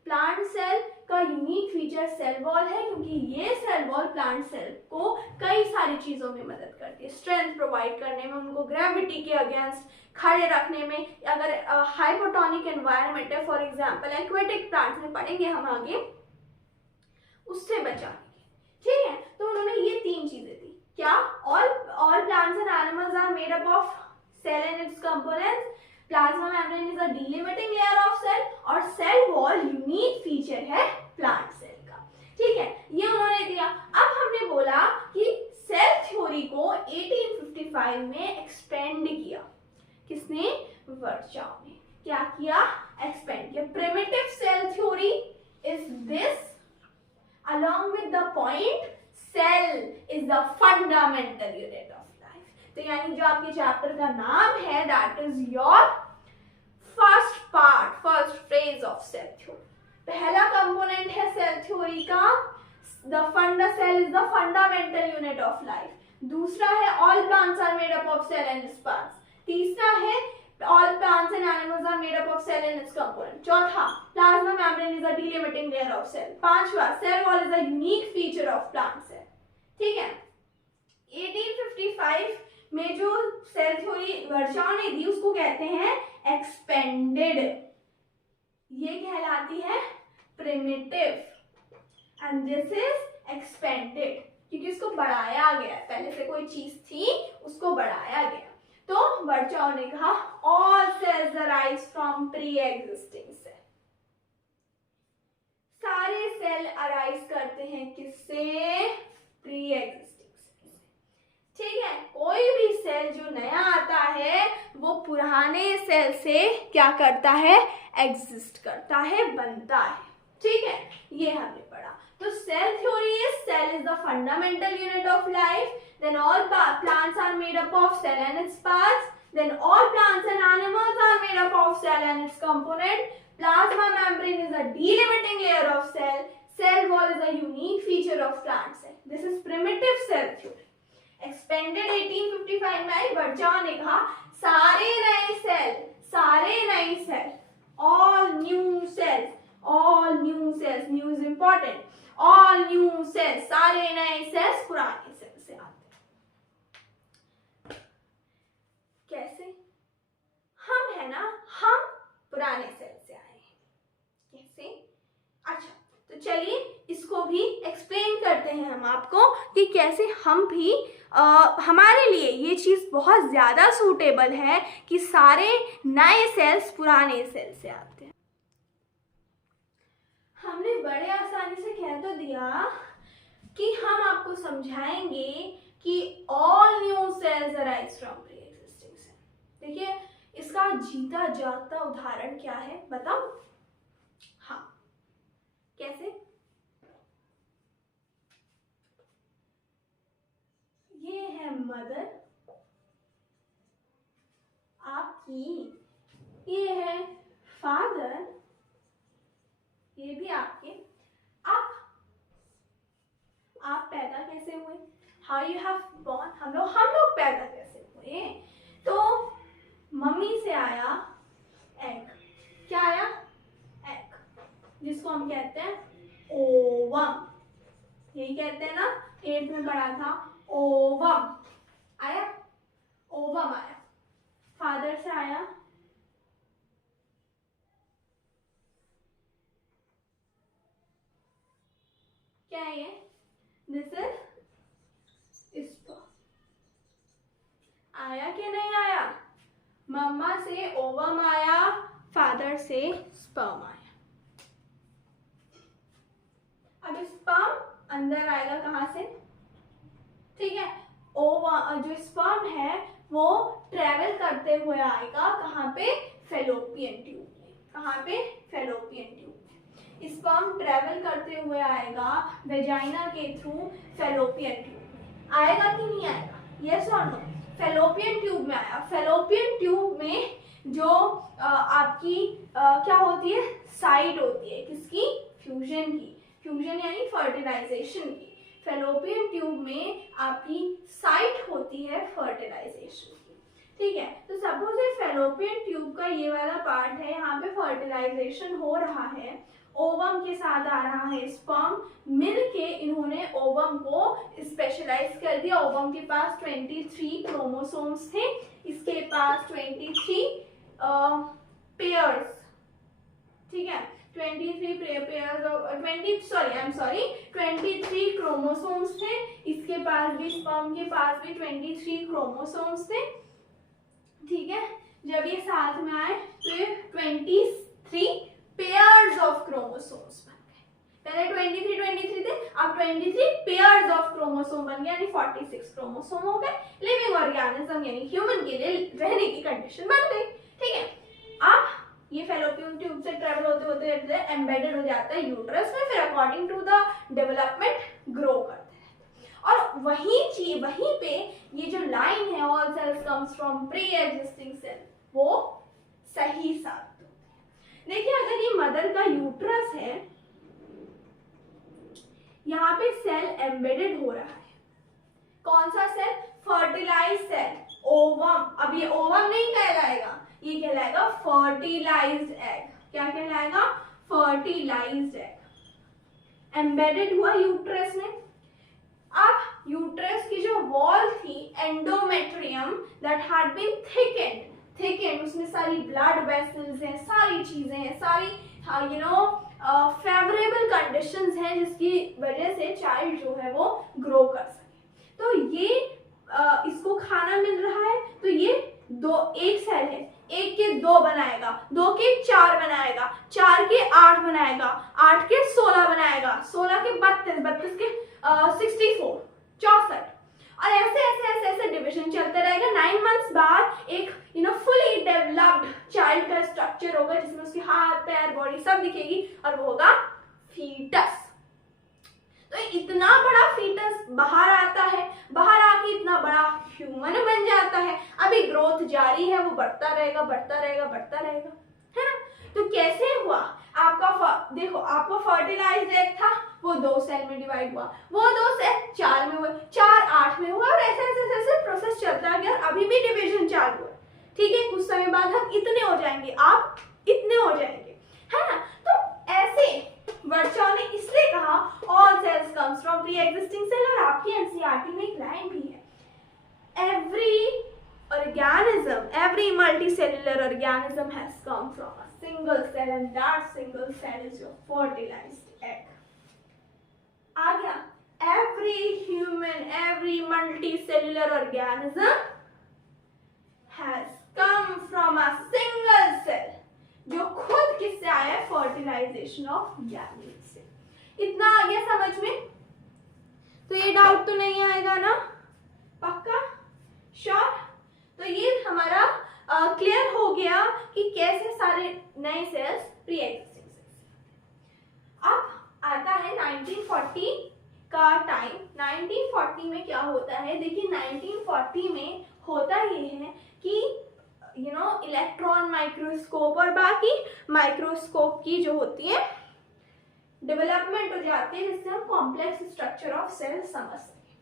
Plant cell का यूनिक फीचर सेल वॉल है, क्योंकि ये सेल वॉल प्लांट सेल को कई सारी चीजों में मदद करती है. स्ट्रेंथ प्रोवाइड करने में, उनको ग्रेविटी के अगेंस्ट खड़े रखने में. अगर हाइपोटोनिक एनवायरनमेंट है, फॉर एग्जांपल एक्वेटिक प्लांट्स में पढ़ेंगे हम आगे, उससे बचाने के. ठीक है, तो उन्होंने ये 3 चीजें दी. क्या? all plants and animals are made up of cell and its components. Plasma membrane is a delimiting layer of cell, और cell wall unique feature है plant cell का. ठीक है, ये उन्होंने दिया. अब हमने बोला कि सेल थ्योरी को 1855 में एक्सपेंड किया. किसने? वर्चाव ने. क्या किया? एक्सपेंड किया. Primitive cell theory is this, along with the point cell is the fundamental unit of life. तो यानी जो आपके चैप्टर का नाम है, that is your first part, first phase of cell theory. पहला कंपोनेंट है सेल थ्योरी का, the cell is the fundamental unit of life. दूसरा है all plants are made up of cell and its parts. तीसरा है all plants and animals are made up of cell and its component. चौथा, plasma membrane is a delimiting layer of cell. पांचवा, cell wall is a unique feature of plant cell. ठीक है, 1855 में जो cell theory वर्चाव ने दी उसको कहते हैं एक्सपेंडेड. ये कहलाती है primitive, and this is expanded, क्योंकि उसको बढ़ाया गया. पहले से कोई चीज थी, उसको बढ़ाया गया. तो वर्चाव ने कहा all cells arise from pre existing cell. सारे सेल अराइज करते हैं किससे? प्री एग्जिस्टिंग सेल से. ठीक है, कोई भी सेल जो नया आता है वो पुराने सेल से क्या करता है? एग्जिस्ट करता है, बनता है. ठीक है, ये हमने पढ़ा. तो cell theory is cell is the fundamental unit of life. Then all plants are made up of cell and its parts. Then all plants and animals are made up of cell and its component. Plasma membrane is a delimiting layer of cell. Cell wall is a unique feature of plant cell. This is primitive cell theory. Expanded 1855 में वर्चाव ने कहा सारे नए cell, all new cells, new is important. All new cells, सारे नए sales पुराने cell से आते. कैसे? हम है ना, हम पुराने सेल से आए हैं. कैसे? अच्छा, तो चलिए इसको भी एक्सप्लेन करते हैं हम आपको कि कैसे हम भी हमारे लिए ये चीज़ बहुत ज़्यादा सूटेबल है कि सारे नए सेल्स पुराने सेल से आते हैं. हमने बड़े आसानी से कह तो दिया कि हम आपको समझाएंगे कि all new cells arise from pre existing cell. देखिए, इसका जीता जागता उदाहरण क्या है बताओ? हाँ, कैसे? ये है मदर आपकी, ये है फादर, ये भी आपके. आप पैदा कैसे हुए? How you have born? हम लोग पैदा कैसे हुए? तो मम्मी से आया एग. क्या आया? एग, जिसको हम कहते हैं ओवम. यही कहते हैं ना, 8th में पढ़ा था, ओवम आया. ओवम आया. फादर से आया क्या है ये? This is sperm. आया कि नहीं आया? मम्मा से ओवम आया, फादर से स्पर्म आया। अब स्पर्म अंदर आएगा कहाँ से? ठीक है, जो स्पर्म है वो ट्रेवल करते हुए आएगा कहाँ पे? फेलोपियन ट्यूब में। कहाँ पे? फेलोपियन ट्यूब में। स्पर्म ट्रेवल करते हुए आएगा वेजाइना के थ्रू फेलोपियन ट्यूब में। आएगा कि नहीं आएगा? यस और नो? फेलोपियन ट्यूब में आया। फेलोपियन ट्यूब में जो आपकी क्या होती है? साइट होती है किसकी? फ्यूजन की। फ्यूजन यानी फर्टिलाइजेशन की। फेलोपियन ट्यूब में आपकी साइट होती है फर्टिलाइजेशन की। ठीक है, तो सपोज फेलोपियन ट्यूब का ये वाला पार्ट है, यहाँ पे फर्टिलाइजेशन हो रहा है, ओवम के साथ आ रहा है स्पर्म, मिलके इन्होंने ओवम को स्पेशलाइज कर दिया। ओवम के पास 23 क्रोमोसोम्स थे, इसके पास 23 पेयर्स। ठीक है, 23 पेयर्स ऑफ 23 क्रोमोसोम्स थे। इसके पास भी, स्पर्म के पास भी 23 क्रोमोसोम्स थे। ठीक है, जब ये साथ में आए तो ये 23 पेयर्स ऑफ क्रोमोसोम्स बन गए। पहले 23 थे, अब 23 पेयर्स ऑफ क्रोमोसोम बन गए, यानी 46 क्रोमोसोम हो गए। लिविंग ऑर्गेनिज्म यानी ह्यूमन के लिए रहने की कंडीशन बन गई। ठीक है, अब ये फेलोपियन ट्यूब से ट्रेवल होते होते एम्बेडेड हो जाता है यूट्रस में, फिर according to the development grow करते हैं। और वहीं पे ये जो लाइन है, all cells comes from pre existing cell, वो सही साबित होती है। देखिए, अगर ये मदर का यूट्रस है, यहाँ पे सेल एम्बेडेड हो रहा है। कौन सा सेल? Fertilise cell, ovum. अब ये ओवम नहीं कहलाएगा, ये कहलाएगा फर्टिलाइज्ड एग। क्या कहलाएगा? Fertilised egg. एम्बेडेड हुआ यूट्रस में। अब यूट्रस की जो वॉल थी, endometrium, that had been thickened, उसमें सारी ब्लड वेसल्स हैं, सारी चीजें हैं, सारी फेवरेबल कंडीशंस हैं जिसकी वजह से चाइल्ड जो है वो ग्रो कर सके। तो ये इसको खाना मिल रहा है, तो ये एक सेल है, एक के 2 बनाएगा, 2 के 4 बनाएगा, 4 के 8 बनाएगा, 8 के 16 बनाएगा, 16 के 32, 32 के 64, 64, और ऐसे डिवीजन चलते रहेगा। 9 मंथ्स बाद एक फुली डेवलप्ड चाइल्ड का स्ट्रक्चर होगा, जिसमें उसके हाथ, पैर, बॉडी सब दिखेगी, और वो होगा फीटस। तो इतना बड़ा फीटस बाहर आता है, बाहर आके इतना बड़ा ह्यूमन बन जाता है। अभी ग्रोथ जारी है, वो बढ़ता रहेगा, है ना? तो कैसे हुआ? देखो, आपका फर्टिलाइज्ड एग था, वो 2 सेल में डिवाइड हुआ, वो 2 सेल 4 में हुए, 4 8 में हुआ, और ऐसे प्रोसेस चलता गया। अभी भी डिवीजन चालू है। ठीक है, कुछ समय बाद हम इतने हो जाएंगे, आप इतने हो जाएंगे, है ना? तो ऐसे वर्चा ने इसलिए कहा all cells comes from pre existing cell, और आपकी एनसीईआरटी में एक लाइन भी है, every multicellular organism has come from a single cell, and that single cell is your fertilized egg. आ गया? every multicellular organism has come from a single cell, जो खुद किससे आया है? फर्टिलाइजेशन ऑफ गैमीट से। इतना आ गया समझ में? तो ये डाउट तो नहीं आएगा ना? पक्का? श्योर? तो ये हमारा क्लियर हो गया कि कैसे सारे नए सेल्स प्री एग्जिस्टिंग सेल्स। अब आता है 1940 का टाइम। 1940 में क्या होता है? देखिए, 1940 में होता ये है कि इलेक्ट्रॉन माइक्रोस्कोप और बाकी माइक्रोस्कोप की जो होती है डेवलपमेंट हो जाती है, जिससे हम कॉम्प्लेक्स स्ट्रक्चर ऑफ सेल समझ सकें।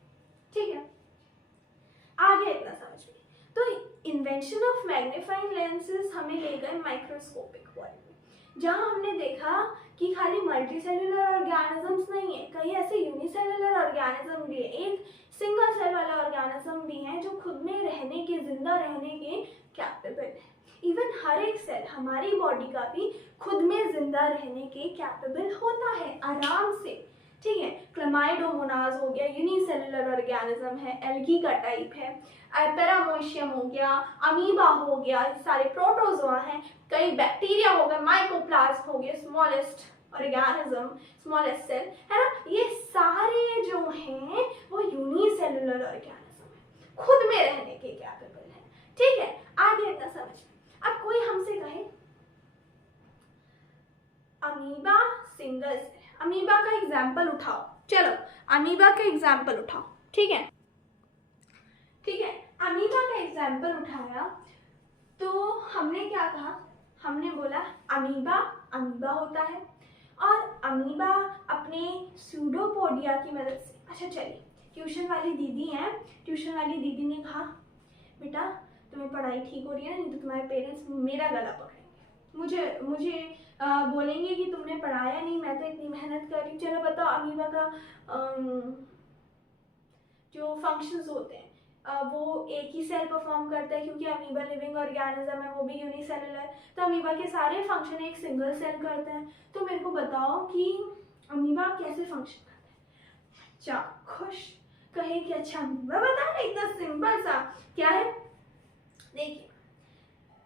ठीक है, आगे इतना समझ में। तो इन्वेंशन ऑफ मैग्नीफाइंग लेंसेज हमें ले गए माइक्रोस्कोपिक वर्ल्ड में, जहां हमने देखा कि खाली मल्टीसेलुलर ऑर्गेनिजम्स नहीं है, कई ऐसे यूनिसेलुलर ऑर्गेनिज्म भी है, एक सिंगल सेल वाला ऑर्गेनिज्म भी है जो खुद में रहने के, जिंदा रहने के कैपेबल है। इवन हर एक सेल हमारी बॉडी का भी खुद में जिंदा रहने के कैपेबल होता है आराम से। ठीक है। क्लमाइडोमोनास हो गया, यूनिसेलुलर ऑर्गेनिज्म है, एल्गी का टाइप है। पैरामोशियम हो गया, अमीबा हो गया, सारे प्रोटोजोआ हैं, कई बैक्टीरिया हो गए, माइकोप्लाज्म हो गया, स्मॉलेस्ट ऑर्गेनिज्म, स्मॉलेस्ट सेल, है ना। ये सारे जो हैं वो यूनिसेलुलर ऑर्गेनिज्म है, खुद में रहने के कैपेबल है। ठीक है, आगे इतना समझ में। अब कोई हमसे कहे अमीबा सिंगल सेल, अमीबा का एग्जाम्पल उठाओ, चलो अमीबा का एग्जाम्पल उठाओ। ठीक है, ठीक है, अमीबा का एग्जाम्पल उठाया तो हमने क्या कहा, हमने बोला अमीबा अमीबा होता है और अमीबा अपने स्यूडोपोडिया की मदद से, अच्छा चलिए, ट्यूशन वाली दीदी हैं, ट्यूशन वाली दीदी ने कहा बेटा तुम्हें पढ़ाई ठीक हो रही है ना, नहीं तो तुम्हारे पेरेंट्स मेरा गला पकड़ेंगे, मुझे बोलेंगे कि तुमने पढ़ाया नहीं, मैं तो इतनी मेहनत कर रही हूँ। चलो बताओ अमीबा का जो फंक्शंस होते हैं वो एक ही सेल परफॉर्म करता है, क्योंकि अमीबा लिविंग ऑर्गेनिज्म है, वो भी यूनिसेलुलर, तो अमीबा के सारे फंक्शन एक सिंगल सेल करते हैं। तो मेरे को बताओ कि अमीबा कैसे फंक्शन करता है। अच्छा खुश कहे कि अच्छा अमीबा बताना, इतना सिंपल सा क्या है। देखिए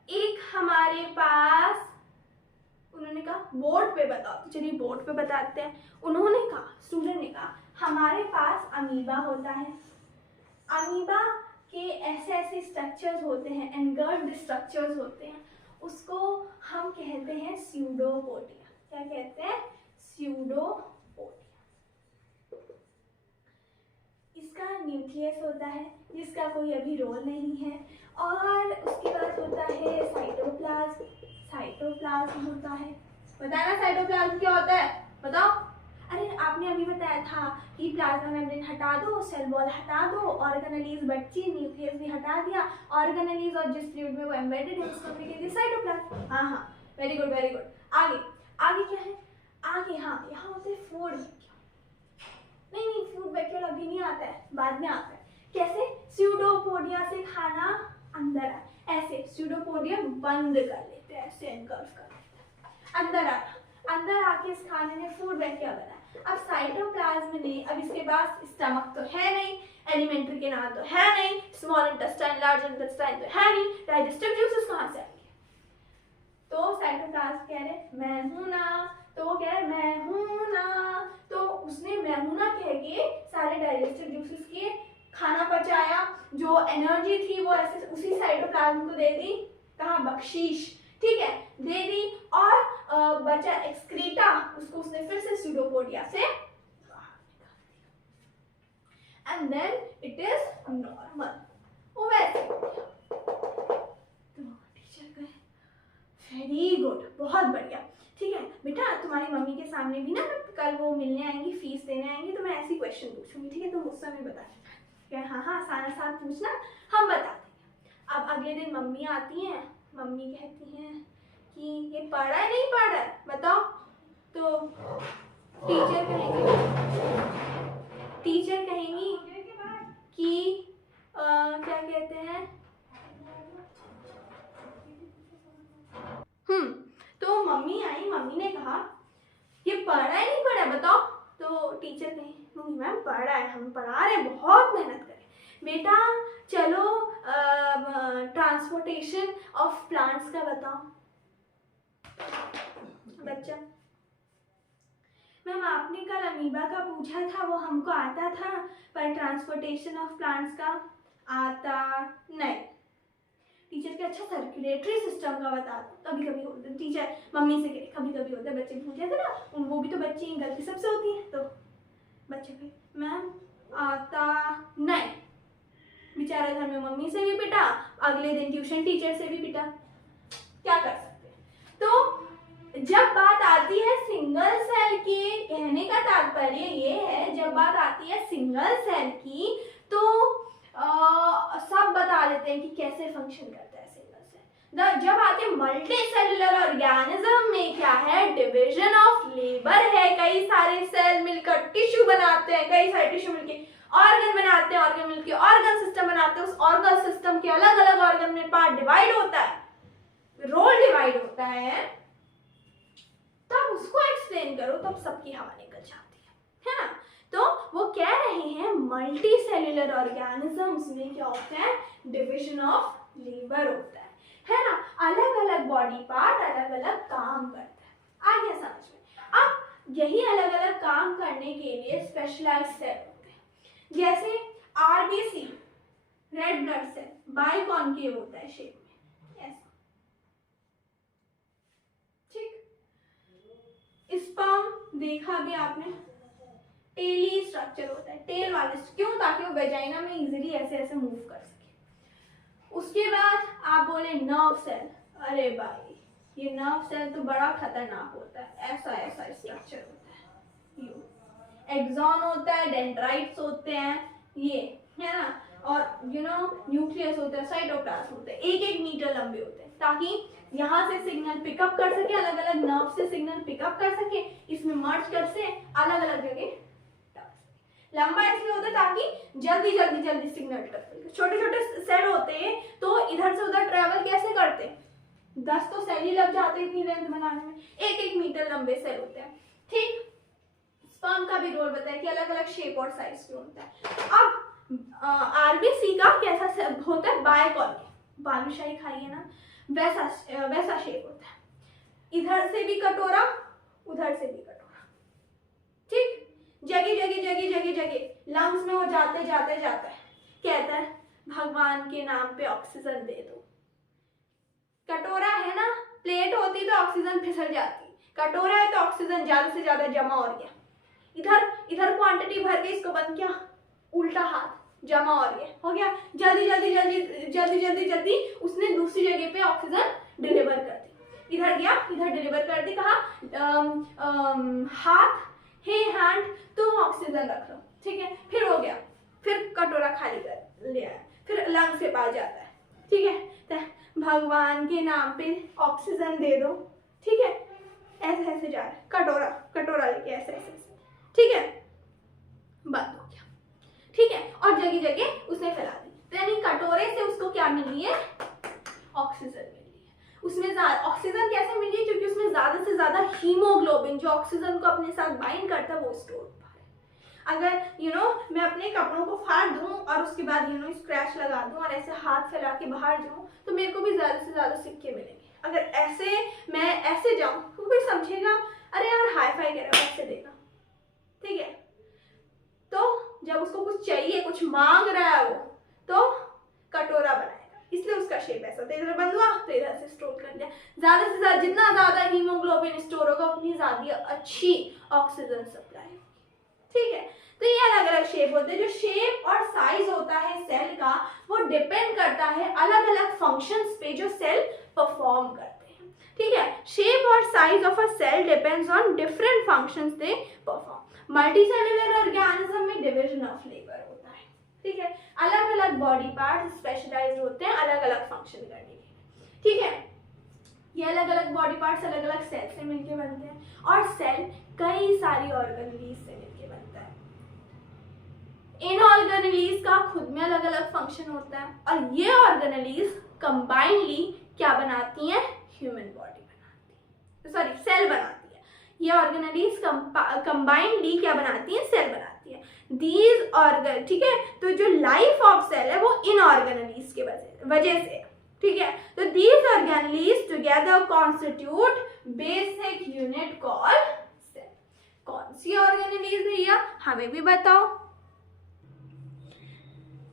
एक हमारे पास, उन्होंने कहा बोर्ड पे बताओ, चलिए बोर्ड पे बताते हैं। उन्होंने कहा, स्टूडेंट ने कहा हमारे पास अमीबा होता है, अमीबा के ऐसे ऐसे स्ट्रक्चर्स होते हैं, एनगर्ड स्ट्रक्चर्स होते हैं, उसको हम कहते हैं स्यूडोपोडिया। क्या कहते हैं? स्यूडोपोडिया। इसका न्यूक्लियस होता है जिसका कोई अभी रोल नहीं है, और उसके बाद होता है साइटोप्लाज्म, साइटोप्लाज्म होता है। बताना साइटोप्लाज्म क्या होता है, बताओ। अरे आपने अभी बताया था कि प्लाज्मा मेम्ब्रेन हटा दो, सेल वॉल हटा दो, ऑर्गेनेलीज बच्ची, न्यूक्लियस भी हटा दिया, ऑर्गेनेलीज और जिस फ्लूइड में वो एम्बेडेड है उसको भी कह दिया साइटोप्लाज्म। हाँ हाँ, वेरी गुड वेरी गुड। आगे आगे क्या है, आगे हाँ यहाँ होते हैं फूड वैक्यूल। नहीं फूड वैक्यूल अभी नहीं आता है, बाद में आता है। कैसे? स्यूडोपोडिया से खाना अंदर आए, ऐसे स्यूडोपोडिया बंद कर लेते हैं, ऐसे एनगल्फ कर लेते हैं, अंदर आना, अंदर आके इस खाने ने फूड वैक्यूल बनाया। अब साइटोप्लाज्म ने, अब इसके पास स्टमक तो है नहीं, एलिमेंट्री कैनाल तो है नहीं, स्मॉल इंटेस्टाइन लार्ज इंटेस्टाइन तो है नहीं, डाइजेस्टिव जूसेस कहाँ से आएंगे? तो साइटोप्लाज्म कह रहे मैं हूं ना, तो वो कह रहे मैं हूं ना, तो उसने मैं हूं ना कह के सारे डाइजेस्टिव जूसेस के खाना पचाया, जो एनर्जी थी वो ऐसे उसी साइटोप्लाज्म को दे दी, कहाँ? बख्शीश, ठीक है, दे दी। और बचा एक्सक्रीटा, उसको उसने फिर से स्यूडोपोडिया से and then it is normal, वो वैसे हो गया। तो टीचर कहे वेरी गुड, बहुत बढ़िया, ठीक है बेटा तुम्हारी मम्मी के सामने भी ना कल वो मिलने आएंगी, फीस देने आएंगी, तो मैं ऐसी क्वेश्चन पूछूंगी, ठीक है, तुम उस समय बता देना। हाँ हाँ आसान आसान पूछना, हम बता देंगे। अब अगले दिन मम्मी आती हैं, मम्मी कहती हैं कि ये पढ़ा है नहीं पढ़ा है बताओ, तो टीचर कहेंगी कि क्या कहते हैं, तो मम्मी आई, मम्मी ने कहा ये पढ़ा है नहीं पढ़ा है बताओ, तो टीचर कहेंगी मैम पढ़ा है, हम पढ़ा रहे हैं, बहुत मेहनत करें बेटा, चलो ट्रांसपोर्टेशन ऑफ प्लांट्स का बताओ। बच्चा मैम आपने कल अमीबा का पूछा था, वो हमको आता था, पर ट्रांसपोर्टेशन ऑफ प्लांट्स का आता नहीं। टीचर के अच्छा सर्कुलेटरी सिस्टम का बता दो। कभी कभी होता है, टीचर मम्मी से कहे कभी कभी होता है, बच्चे पूछे थे ना, वो भी तो बच्चे ही, गलती सबसे होती है, तो बच्चे कहे मैम आता नहीं, बेचारा घर में मम्मी से भी पिटा, अगले दिन ट्यूशन टीचर से भी पिटा, क्या कर सकते हैं। तो जब बात आती है सिंगल सेल की, कहने का तात्पर्य ये है, जब बात आती है सिंगल सेल की तो सब बता देते हैं कि कैसे फंक्शन करता है सिंगल सेल। जब आते हैं मल्टी सेलुलर ऑर्गेनिज्म में क्या है, डिवीजन ऑफ लेबर है, कई सारे सेल मिलकर टिश्यू बनाते हैं, कई सारे टिश्यू मिलकर ऑर्गन बनाते हैं, ऑर्गन मिलकर ऑर्गन सिस्टम बनाते हैं, उस ऑर्गन सिस्टम के अलग अलग ऑर्गन में पार्ट डिवाइड होता है, रोल डिवाइड होता है, तब उसको एक्सप्लेन करो, तब सबकी हवा निकल जाती है ना। तो वो कह रहे हैं मल्टी सेल्यूलर ऑर्गेनिजम्स में क्या होता है, डिविजन ऑफ लेबर होता है ना। अलग अलग बॉडी पार्ट अलग अलग काम करता है। आ गया समझ में। अब यही अलग अलग काम करने के लिए स्पेशलाइज्ड सेल होते हैं, जैसे आरबीसी रेड ब्लड सेल बाइकॉन्केव होता है शेप में ऐसा, ठीक। स्पर्म देखा भी आपने, टेली स्ट्रक्चर होता है, टेल वाले, क्यों, ताकि वो वेजाइना में इजीली ऐसे ऐसे मूव कर सके। उसके बाद आप बोले नर्व सेल, अरे भाई ये नर्व सेल तो बड़ा खतरनाक होता है, ऐसा ऐसा स्ट्रक्चर होता है, यू एक्सॉन होता है, डेंड्राइट्स होते हैं ये, है ना, और न्यूक्लियस होता है, साइटोप्लाज्म होता है, 1-1 मीटर लंबे होते हैं, ताकि यहाँ से सिग्नल पिकअप कर सके, अलग अलग नर्व से सिग्नल पिकअप कर सके, इसमें मर्ज कर से अलग अलग जगह। लंबा इसलिए होता है ताकि जल्दी जल्दी जल्दी सिग्नल ट्रेवल, छोटे छोटे सेल होते हैं तो इधर से उधर ट्रेवल कैसे करते हैं, 10 तो सेल ही लग जाते हैं इतनी लेंथ बनाने में, 1-1 मीटर लंबे सेल होते हैं, ठीक। स्पर्म का भी रोल बताया कि अलग अलग शेप और साइज के होता है। अब आरबीसी का कैसा होता है, बाइकॉन्केव, बालूशाही खाइए ना, वैसा शेप होता है, इधर से भी कटोरा उधर से भी कटोरा, ठीक। जगह जगह जगह जगह जगह लंग्स में वो जाते जाते जाता है, कहता है भगवान के नाम पे ऑक्सीजन दे दो। कटोरा है ना, प्लेट होती तो ऑक्सीजन फिसल जाती, कटोरा है तो ऑक्सीजन ज्यादा से ज्यादा जमा हो गया, इधर इधर क्वांटिटी भर के इसको बंद किया, उल्टा हाथ जमा हो गया, जल्दी जल्दी जल्दी जल्दी जल्दी जल्दी उसने दूसरी जगह पे ऑक्सीजन डिलीवर कर दी, इधर गया इधर डिलीवर कर दी, कहा हाथ हे हैंड तुम ऑक्सीजन रख लो, ठीक है, फिर हो गया, फिर कटोरा खाली कर लिया, फिर लंग से पास जाता है, ठीक है, तो भगवान के नाम पे ऑक्सीजन दे दो, ठीक है, ऐसे ऐसे जा रहा है, कटोरा कटोरा लेके ऐसे ऐसे, ठीक है, बंद हो गया, ठीक है, और जगह जगह उसने फैला दी, तो यानी कटोरे से उसको क्या मिल रही है, ऑक्सीजन मिल रही है। उसमें ऑक्सीजन कैसे मिल रही है, क्योंकि उसमें ज्यादा से ज्यादा हीमोग्लोबिन जो ऑक्सीजन को अपने साथ बाइंड करता है वो स्टोर हो पा रहा है। अगर मैं अपने कपड़ों को फाड़ दूं और उसके बाद स्क्रैच लगा दूं और ऐसे हाथ फैला के बाहर जाऊं तो मेरे को भी ज्यादा से ज्यादा सिक्के मिलेंगे। अगर ऐसे मैं ऐसे जाऊं तो कोई समझेगा अरे यार हाई फाई कह रहा है, ऐसे देगा, ठीक है। तो जब उसको कुछ चाहिए, कुछ मांग रहा है वो, तो कटोरा बनाएगा, इसलिए उसका शेप ऐसा होता है, इधर बंद हुआ तो इधर से स्टोर कर लिया, ज्यादा से ज्यादा जितना ज्यादा हीमोग्लोबिन स्टोर होगा उतनी ज्यादा अच्छी ऑक्सीजन सप्लाई, ठीक है। तो ये अलग अलग शेप होते हैं, जो शेप और साइज होता है सेल का वो डिपेंड करता है अलग अलग फंक्शंस पे जो सेल परफॉर्म करते हैं, ठीक है। शेप और size of a cell depends on different functions they perform. Multicellular organism में डिवीजन ऑफ लेबर होता है, ठीक है, अलग अलग बॉडी पार्ट स्पेशलाइज्ड होते हैं अलग अलग फंक्शन करने के लिए, ठीक है। ये अलग अलग बॉडी पार्ट्स अलग अलग सेल से मिलके बनते हैं, और सेल कई सारी ऑर्गेनेलीज से मिलके बनता है। इन ऑर्गेनेलीज का खुद में अलग अलग फंक्शन होता है, और ये ऑर्गेनेलीज कंबाइनली क्या बनाती हैं, ह्यूमन बॉडी बनाती है, सॉरी सेल बनाती है। ये ऑर्गेनेलीज कंबाइनली क्या बनाती हैं, सेल बनाती है। दीज ऑर्गन, ठीक है, तो जो लाइफ ऑफ सेल है वो इन ऑर्गेनेलीज के वजह से, ठीक है। तो these organelles together constitute basic unit called cell. कौन सी ऑर्गेनेलीज भैया, हमें भी बताओ।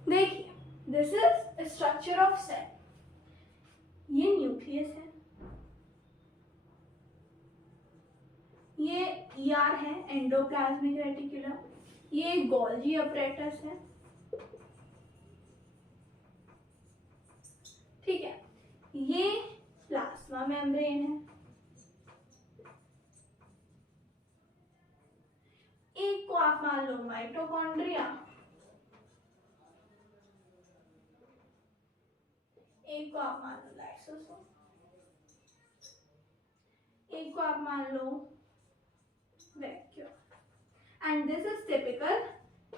देखिए, this is structure of cell, ये न्यूक्लियस है, ये ईआर है एंडोप्लाज्मिक रेटिकुलम, ये गोल्गी अपरेटस है, ठीक है, ये प्लाज्मा मेम्ब्रेन है, एक को आप मान लो माइटोकॉन्ड्रिया, एक को आप मान लो लाइसोसोम, एक को आप मान लो vacuum, and this is typical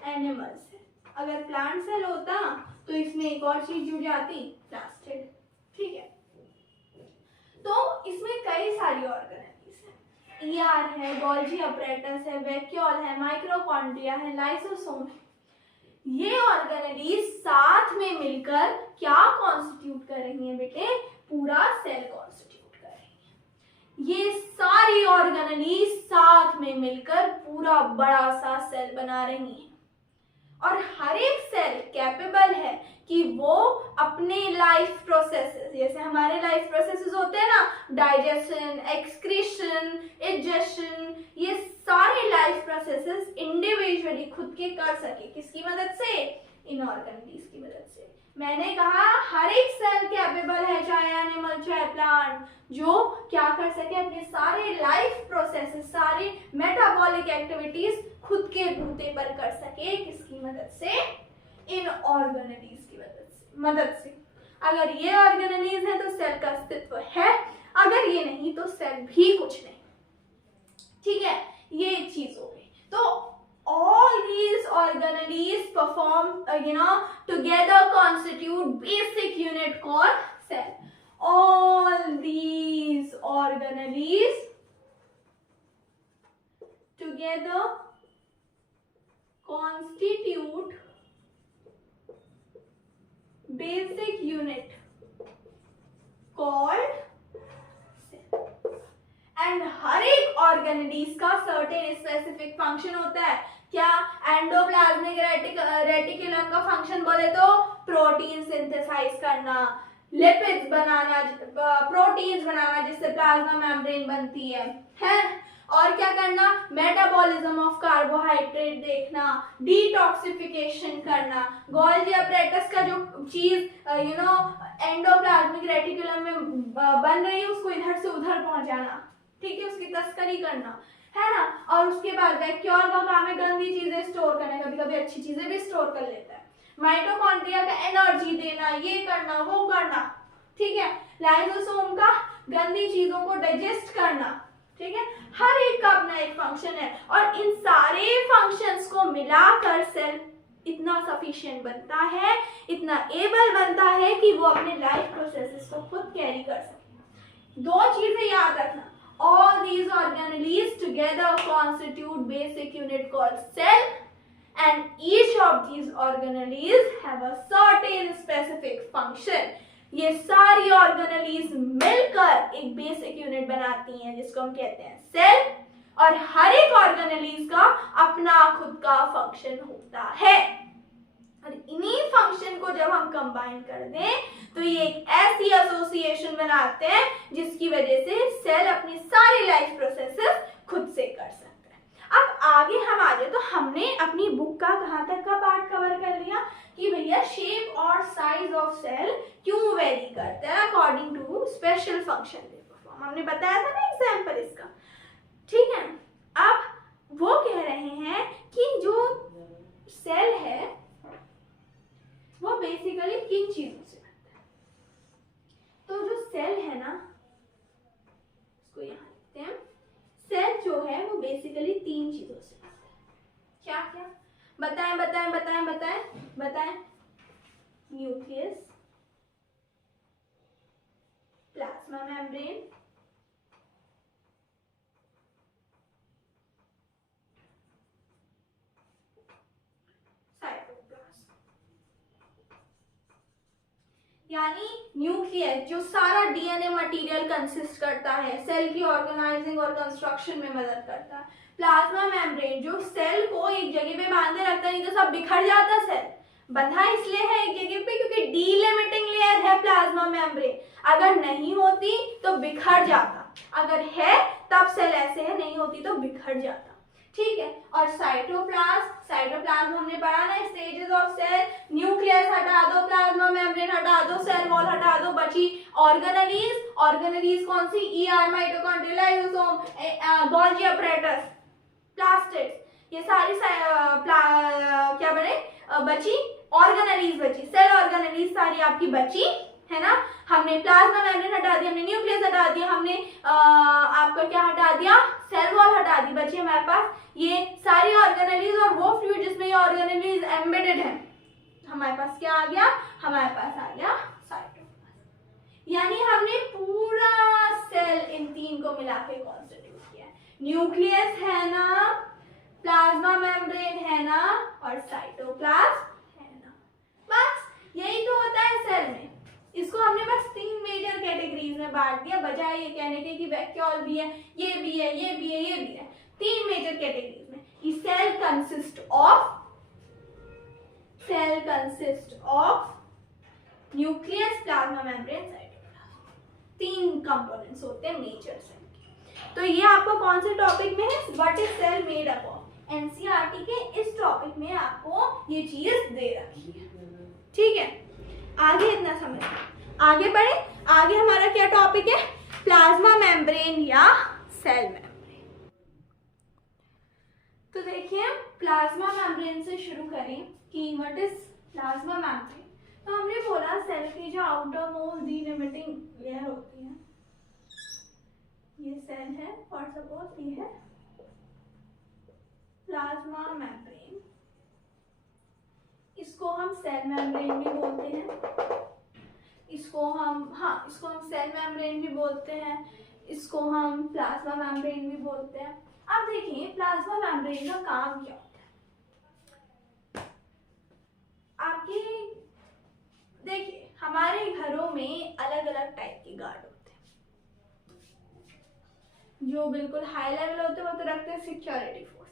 animal cell. अगर प्लांट सेल होता तो इसमें एक और चीज जुड़ जाती, प्लास्टिड, ठीक है। तो इसमें कई सारी ऑर्गेनेलीज हैं, ईआर ER है, गोल्जी अपरेटस है, वैक्यूल है, माइटोकॉन्ड्रिया है, लाइसोसोम है। ये ऑर्गेनेलीज साथ में मिलकर क्या कॉन्स्टिट्यूट कर रही हैं बेटे? पूरा सेल कॉन्स्टिट्यूट कर रही हैं। ये सारी ऑर्गेनेलीज साथ में मिलकर पूरा बड़ा सा सेल बना रही हैं और हर एक सेल कैपेबल है कि वो अपने लाइफ प्रोसेसेस, जैसे हमारे लाइफ प्रोसेसेस होते हैं ना, डाइजेशन, एक्सक्रीशन, एडजेशन, ये सारे लाइफ प्रोसेसेस इंडिविजुअली खुद के कर सके। किसकी मदद से? इन ऑर्गेनेलीज की मदद से। मैंने कहा हर एक सेल कैपेबल है, चाहे एनिमल चाहे प्लांट, जो क्या कर सके? अपने सारे लाइफ प्रोसेसेस, सारे मेटाबॉलिक एक्टिविटीज खुद के बूते पर कर सके। किसकी मदद से? इन ऑर्गेनेलीज की मदद से। अगर ये ऑर्गेनेलीज है तो सेल का अस्तित्व है, अगर ये नहीं तो सेल भी कुछ नहीं। ठीक है, ये एक चीज हो गई। तो all these organelles perform together constitute basic unit called cell. All these organelles together constitute basic unit called cell. And हर एक ऑर्गेनेलीज का सर्टेन स्पेसिफिक फंक्शन होता है। क्या? एंडोप्लाज्मिक रेटिकुलम का फंक्शन बोले तो प्रोटीन सिंथेसाइज करना, लिपिड्स बनाना, प्रोटीन्स बनाना जिससे प्लाज्मा मेम्ब्रेन बनती है? और क्या करना? मेटाबॉलिज्म ऑफ कार्बोहाइड्रेट देखना, डिटॉक्सिफिकेशन करना। गोल्जी अपरेटस का जो चीज एंडोप्लाज्मिक रेटिकुलम में बन रही है उसको इधर से उधर पहुंचाना, ठीक है, उसकी तस्करी करना, है ना। और उसके बाद वैक्यूल का काम है गंदी चीजें स्टोर करना, कभी कभी अच्छी चीजें भी स्टोर कर लेता है। माइटोकॉन्ड्रिया का एनर्जी देना, ये करना वो करना, ठीक है। लाइसोसोम का गंदी चीजों को डाइजेस्ट करना, ठीक है। हर एक का अपना एक फंक्शन है और इन सारे फंक्शंस को मिलाकर सेल इतना सफिशिएंट बनता है, इतना एबल बनता है कि वो अपने लाइफ प्रोसेसेस को खुद कैरी कर सके। दो चीजें याद रखना, all these organelles together constitute basic unit called cell and each of these organelles have a certain specific function. ये सारी ऑर्गेनेलीज मिलकर एक बेसिक यूनिट बनाती हैं जिसको हम कहते हैं सेल, और हर एक ऑर्गेनेलीज का अपना खुद का फंक्शन होता है और इन्हीं फंक्शन को जब हम कंबाइन कर दें तो ये एक ऐसी एसोसिएशन बनाते हैं जिसकी वजह से सेल अपनी सारी लाइफ प्रोसेसेस खुद से कर सकता है। अब आगे हम आ जाए तो हमने अपनी बुक का कहाँ तक का पार्ट कवर कर लिया कि भैया शेप और साइज ऑफ सेल क्यों वेरी करता है according to special function they perform. हमने बताया था ना एग्जाम्पल इसका, ठीक है। अब वो कह रहे हैं कि जो सेल है वो बेसिकली किन चीजों से बनता है। तो जो सेल है ना, इसको यहाँ लिखते हैं, सेल जो है वो बेसिकली तीन चीजों से बनता है। क्या क्या? बताएं बताएं बताएं बताएं बताएं। न्यूक्लियस, प्लाज्मा मेम्ब्रेन, यानी न्यूक्लियस जो सारा डीएनए मटेरियल कंसिस्ट करता है, सेल की ऑर्गेनाइजिंग और कंस्ट्रक्शन में मदद करता है। प्लाज्मा मेम्ब्रेन जो सेल को एक जगह पे बांधे रखता है, नहीं तो सब बिखर जाता। सेल बंधा इसलिए है एक जगह पे क्योंकि डीलिमिटिंग लेयर है प्लाज्मा मेम्ब्रेन, अगर नहीं होती तो बिखर जाता, अगर है तब सेल ऐसे है, नहीं होती तो बिखर जाता, ठीक है। और साइटोप्लाज्म हमने पढ़ा ना, स्टेजेस ऑफ सेल, न्यूक्लियस हटा दो, प्लाज्मा मेम्ब्रेन हटा दो, सेल वॉल हटा दो, बची ऑर्गेनेलीज कौन सी? ER, mitochondria, lysosome, Golgi apparatus, plastids, ये सारी क्या बने? बची ऑर्गेनेलीज, बची सेल ऑर्गेनेलीज सारी आपकी बची, है ना। हमने प्लाज्मा मेम्ब्रेन हटा दिया, हमने न्यूक्लियस हटा दिया, हमने आपका क्या हटा दिया? सेल वॉल हटा दी, बची हमारे पास ये सारी ऑर्गेनेलीज और वो फ्लूइड जिसमें ये ऑर्गेनेलीज एम्बेडेड है। हमारे पास क्या आ गया? हमारे पास आ गया साइटोप्लाज्म। यानी हमने पूरा सेल इन तीन को मिला के कॉन्स्टिट्यूट किया है। न्यूक्लियस है ना, प्लाज्मा मेम्ब्रेन है ना, और साइटोप्लाज्म है ना। बस यही तो होता है सेल में। इसको हमने बस 3 मेजर कैटेगरीज में बांट दिया, बजाय ये कहने के कि वैक्यूल भी है, ये भी है, ये भी है, ये भी है। 3 मेजर कैटेगरीज में। ये cell consist of nucleus, plasma membrane, cytoplasm. 3 components होते हैं मेजर सेल के। तो ये आपको कौन से टॉपिक में है, what is cell made up of, NCERT के इस टॉपिक में आपको ये चीज दे रखी है। ठीक है, आगे इतना समझ, आगे बढ़े। आगे हमारा क्या टॉपिक है, प्लाज्मा मेम्ब्रेन या सेल मेम्ब्रेन। तो देखिए प्लाज्मा मेम्ब्रेन से शुरू करें कि व्हाट इज प्लाज्मा मेम्ब्रेन। तो हमने बोला सेल की जो आउटर मोस्ट डिलिमिटिंग लेयर होती है, ये सेल है और सपोज ये है प्लाज्मा मेम्ब्रेन। इसको हम सेल मेम्ब्रेन भी बोलते हैं, इसको हम सेल मेम्ब्रेन भी बोलते हैं, इसको हम प्लाज्मा मेम्ब्रेन भी बोलते हैं। अब देखिए प्लाज्मा मेम्ब्रेन का काम क्या होता है। आपके देखिए हमारे घरों में अलग अलग टाइप के गार्ड होते हैं। जो बिल्कुल हाई लेवल होते हैं वो तो रखते हैं सिक्योरिटी फोर्सेस।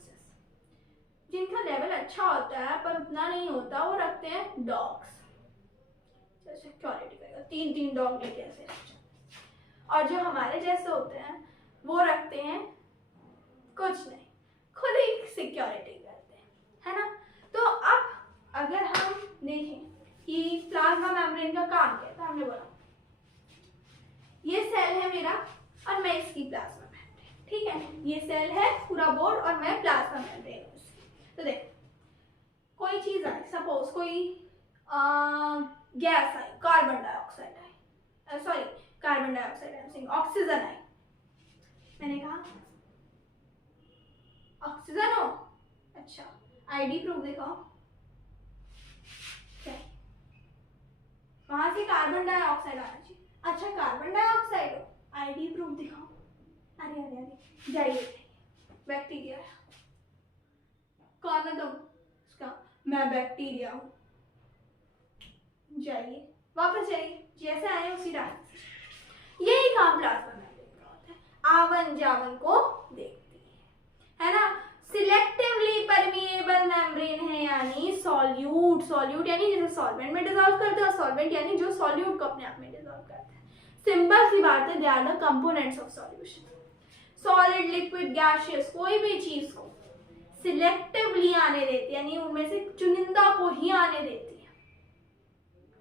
जिनका लेवल अच्छा होता है पर उतना नहीं होता वो रखते हैं डॉग्स, सिक्योरिटी करेगा, 3 डॉग लेके ऐसे। और जो हमारे जैसे होते हैं वो रखते हैं कुछ नहीं, खुद ही सिक्योरिटी करते हैं, है ना। तो अब अगर हम देखें कि प्लाज्मा मेम्ब्रेन का काम क्या है, तो हमने बोला ये सेल है मेरा और मैं इसकी प्लाज्मा मेम्ब्रेन, ठीक है। ये सेल है पूरा बोर्ड और मैं प्लाज्मा मेम्ब्रेन हूँ उसकी। तो देख कोई चीज आई, सपोज कोई गैस आई, कार्बन डाइऑक्साइड आई, सॉरी कार्बन डाइऑक्साइड ऑक्सीजन आई। मैंने कहा ऑक्सीजन हो, अच्छा आईडी प्रूफ दिखाओ, वहां से कार्बन डाइऑक्साइड आना चाहिए, अच्छा कार्बन डाइऑक्साइड हो, आईडी प्रूफ दिखाओ। अरे अरे अरे जाइए, बैक्टीरिया। कौन है तुम? उसका मैं बैक्टीरिया हूँ। जाइए वापस जाइए, जैसे आए उसी रास्ते। यही काम प्लाज्मा मेम्ब्रेन का होता है, आवन जावन को देखती है ना। सिलेक्टिवली परमिएबल मेम्ब्रेन है, यानी सॉल्यूट यानी जैसे सॉल्वेंट में डिसॉल्व करते हैं, सॉल्वेंट यानी जो सॉल्यूट को अपने आप में डिसॉल्व करते हैं। सिंपल सी बात है, they are the components of solution. Solid, liquid, gaseous कोई भी चीज को सिलेक्टिवली आने देती है, यानी उनमें से चुनिंदा को ही आने देती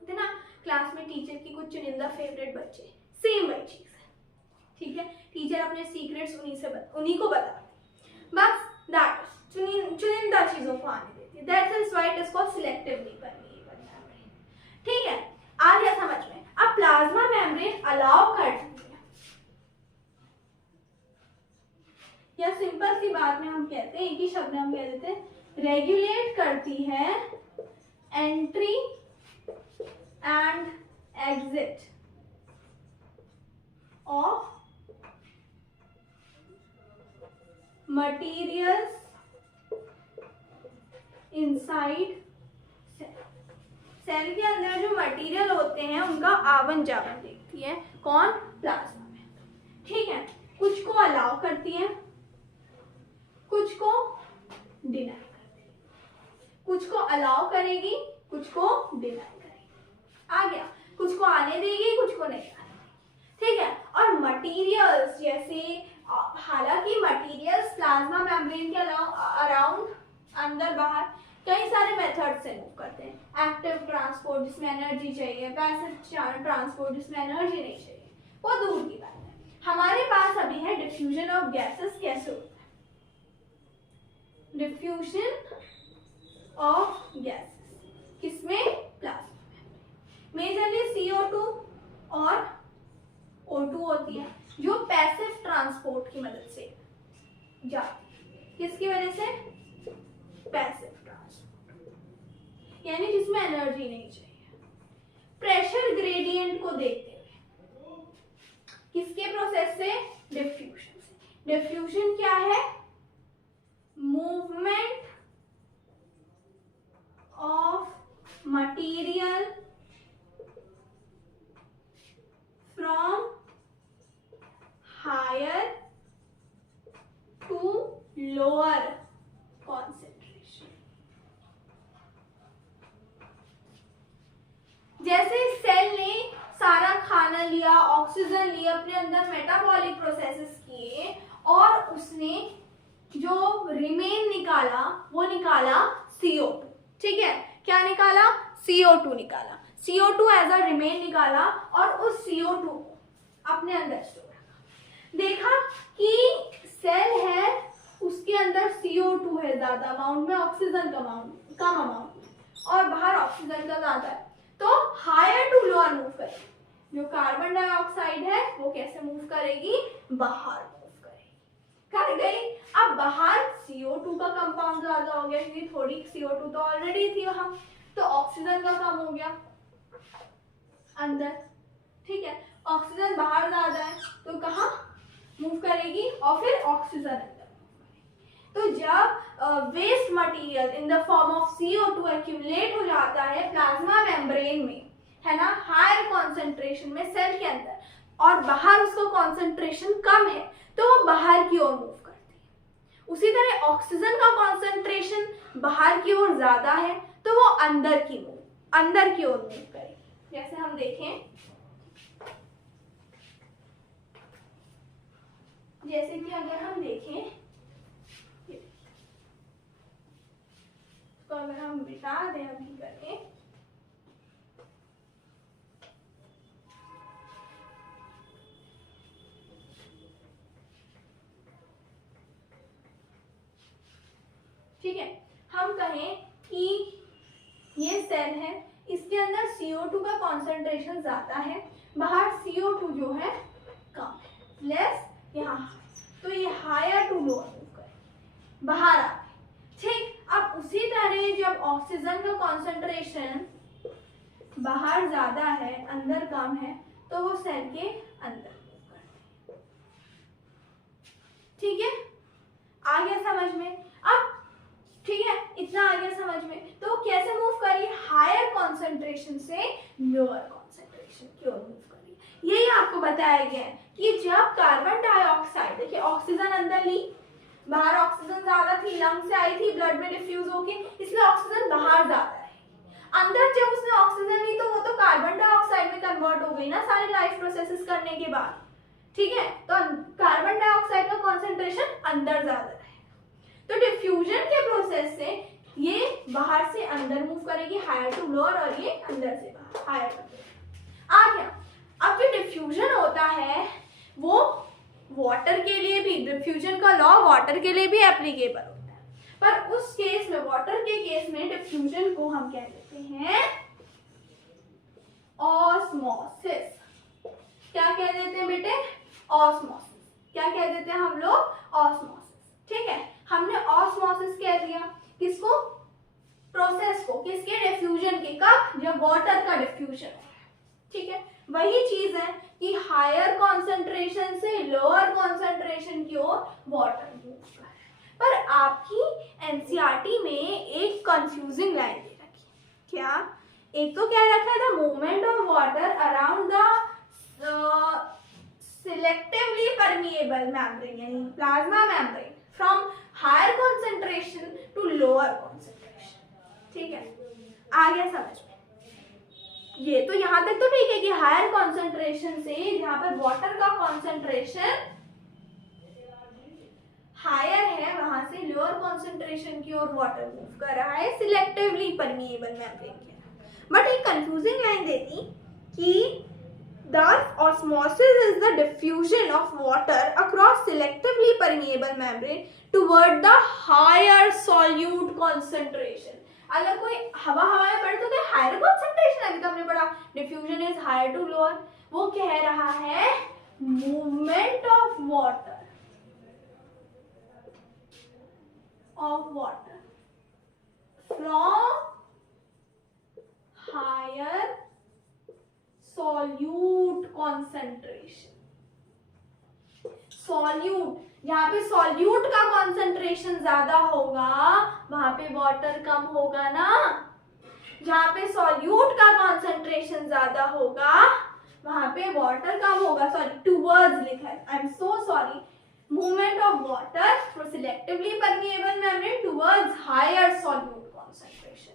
है ना। क्लास में टीचर की कुछ चुनिंदा फेवरेट बच्चे, सेम वही चीज है, ठीक है। टीचर अपने सीक्रेट्स उन्हीं को बताती, बस दैट चुनिंदा चीजों को आने देती है। That is why it is called selectively permeable membrane, ठीक है। आ गया समझ में। अब प्लाज्मा मेम्ब्रेन अलाउ करती है, या सिंपल सी बात में हम कहते हैं, एक ही शब्द में हम कह देते हैं, रेगुलेट करती है entry and exit of materials inside cell के अंदर जो मटेरियल होते हैं उनका आवन जावन देखती है, कौन? प्लाज्मा मेम्ब्रेन, ठीक है। कुछ को अलाउ करती है, कुछ को डिनाई करती है, कुछ को अलाउ करेगी, कुछ को डिनाई करेगी। आ गया, कुछ को आने देगी, कुछ को नहीं आने देगी, ठीक है। और मटेरियल्स जैसे, हालांकि मटेरियल्स प्लाज्मा मेम्ब्रेन के अराउंड, अंदर बाहर कई सारे मेथड से मूव करते हैं। एक्टिव ट्रांसपोर्ट जिसमें एनर्जी चाहिए, पैसिव ट्रांसपोर्ट जिसमें एनर्जी नहीं चाहिए, वो दूर की बात है। हमारे पास अभी है डिफ्यूजन ऑफ गैसेस। कैसे होता है डिफ्यूजन ऑफ गैसेस? किसमें? Plasma membrane. मेजरली CO2 और O2 होती है, जो पैसिव ट्रांसपोर्ट की मदद से जाती है। किसकी वजह से? पैसिव ट्रांसपोर्ट, यानी जिसमें एनर्जी नहीं चाहिए। प्रेशर ग्रेडियंट को देखते हुए किसके प्रोसेस से? डिफ्यूजन से। डिफ्यूजन क्या है? Movement of material from higher to lower concentration. जैसे सेल ने सारा खाना लिया, ऑक्सीजन लिया, अपने अंदर मेटाबॉलिक प्रोसेसेस किए और उसने जो रिमेन निकाला वो निकाला CO2। ठीक है, क्या निकाला? CO2 निकाला। CO2 एज अ रिमेन निकाला और उस CO2 को अपने अंदर स्टोर रखा। देखा कि सेल है, उसके अंदर CO2 है ज्यादा अमाउंट में, ऑक्सीजन कम अमाउंट में, और बाहर ऑक्सीजन का ज्यादा है, तो हायर टू लोअर मूव करेगी। जो कार्बन डाइऑक्साइड है वो कैसे मूव करेगी? बाहर मूव करेगी। कर गई। अब बाहर CO2 का कंपाउंड ज्यादा हो गया क्योंकि थोड़ी CO2 तो ऑलरेडी थी वहां, तो ऑक्सीजन का कम हो गया अंदर। ठीक है, ऑक्सीजन बाहर ज्यादा है तो कहाँ मूव करेगी? और फिर ऑक्सीजन अंदर। तो जब waste material in the form of CO2 accumulate हो जाता है प्लाज्मा मेम्ब्रेन में, है ना, हायर कॉन्सेंट्रेशन में सेल के अंदर, और बाहर उसका कॉन्सेंट्रेशन कम है, तो वो बाहर की ओर मूव करती है। उसी तरह ऑक्सीजन का कॉन्सेंट्रेशन बाहर की ओर ज्यादा है तो वो अंदर की ओर मूव करेगी। जैसे हम देखें, जैसे कि अगर हम देखें तो अगर हम मिटा दें अभी करके, ठीक है, हम कहें कि ये सेल है, इसके अंदर CO2 का कॉन्सेंट्रेशन ज्यादा है, बाहर CO2 जो है कम है, लेस यहाँ, तो ये हायर टू लोअर मूव करे, बाहर आ गए। ठीक, अब उसी तरह जब ऑक्सीजन का कॉन्सेंट्रेशन बाहर ज्यादा है अंदर कम है तो वो सेल के अंदर मूव करते हैं। ठीक है, आ गया समझ में? अब ठीक है, इतना आ गया समझ में। तो कैसे मूव करी? हायर कॉन्सेंट्रेशन से लोअर कॉन्सेंट्रेशन की ओर मूव करी। यही आपको बताया गया है कि जब कार्बन डाइऑक्साइड, देखिए ऑक्सीजन अंदर ली, बाहर ऑक्सीजन ज्यादा थी, लंग से आई थी, ब्लड में डिफ्यूज होके, इसलिए ऑक्सीजन बाहर ज्यादा है। अंदर जब उसने ऑक्सीजन ली तो वो तो कार्बन डाइऑक्साइड में कन्वर्ट हो गई ना सारे लाइफ प्रोसेसेस करने के बाद। ठीक है, तो कार्बन डाइऑक्साइड का कॉन्सेंट्रेशन अंदर ज्यादा है, तो डिफ्यूजन के प्रोसेस से ये बाहर से अंदर मूव करेगी, हायर टू लोअर, और ये अंदर से बाहर, हायर टू लोअर। आ गया। अब जो डिफ्यूजन होता है वो वाटर के लिए भी, डिफ्यूजन का लॉ वाटर के लिए भी एप्लीकेबल होता है, पर उस केस में, वाटर के केस में, डिफ्यूजन को हम कह देते हैं ऑस्मोसिस। क्या कह देते हैं बेटे? ऑस्मोसिस। क्या कह देते हैं हम लोग? ऑस्मोसिस। ठीक है, हमने ऑस्मोसिस कह दिया किसको? प्रोसेस को, किसके? डिफ्यूजन के। कब? जब वाटर का डिफ्यूजन है। ठीक है, वही चीज है कि हायर कॉन्सेंट्रेशन से लोअर कॉन्सेंट्रेशन की ओर वाटर मूव कर रहा है। पर आपकी एनसीईआरटी में एक कंफ्यूजिंग लाइन दे रखी है। क्या? एक तो क्या रखा है? The movement of water around the selectively permeable membrane, यानी plasma membrane, from higher concentration to lower concentration. ठीक है, आ गया समझ में? ये तो यहां तक तो ठीक है कि हायर कॉन्सेंट्रेशन से, जहां पर वाटर का कॉन्सेंट्रेशन हायर है, वहां से लोअर कॉन्सेंट्रेशन की ओर वाटर मूव कर रहा है सिलेक्टिवली परमिएबल मेम्ब्रेन के। बट एक कंफ्यूजिंग लाइन देती कि thus osmosis is the diffusion of water across selectively permeable membrane toward the higher solute concentration। अगर कोई हवा में पड़े तो क्या हायर कॉन्सेंट्रेशन है? अभी तो हमने पढ़ा diffusion is higher to lower. वो कह रहा है movement of water from higher solute concentration. Solute जहाँ पे सॉल्यूट का कॉन्सेंट्रेशन ज्यादा होगा वहां पे वाटर कम होगा ना। जहाँ पे सॉल्यूट का कॉन्सेंट्रेशन ज्यादा होगा वहां पे वाटर कम होगा। सॉरी, टूवर्ड्स लिखा है, I am so sorry. Movement of water from selectively permeable membrane towards higher solute concentration.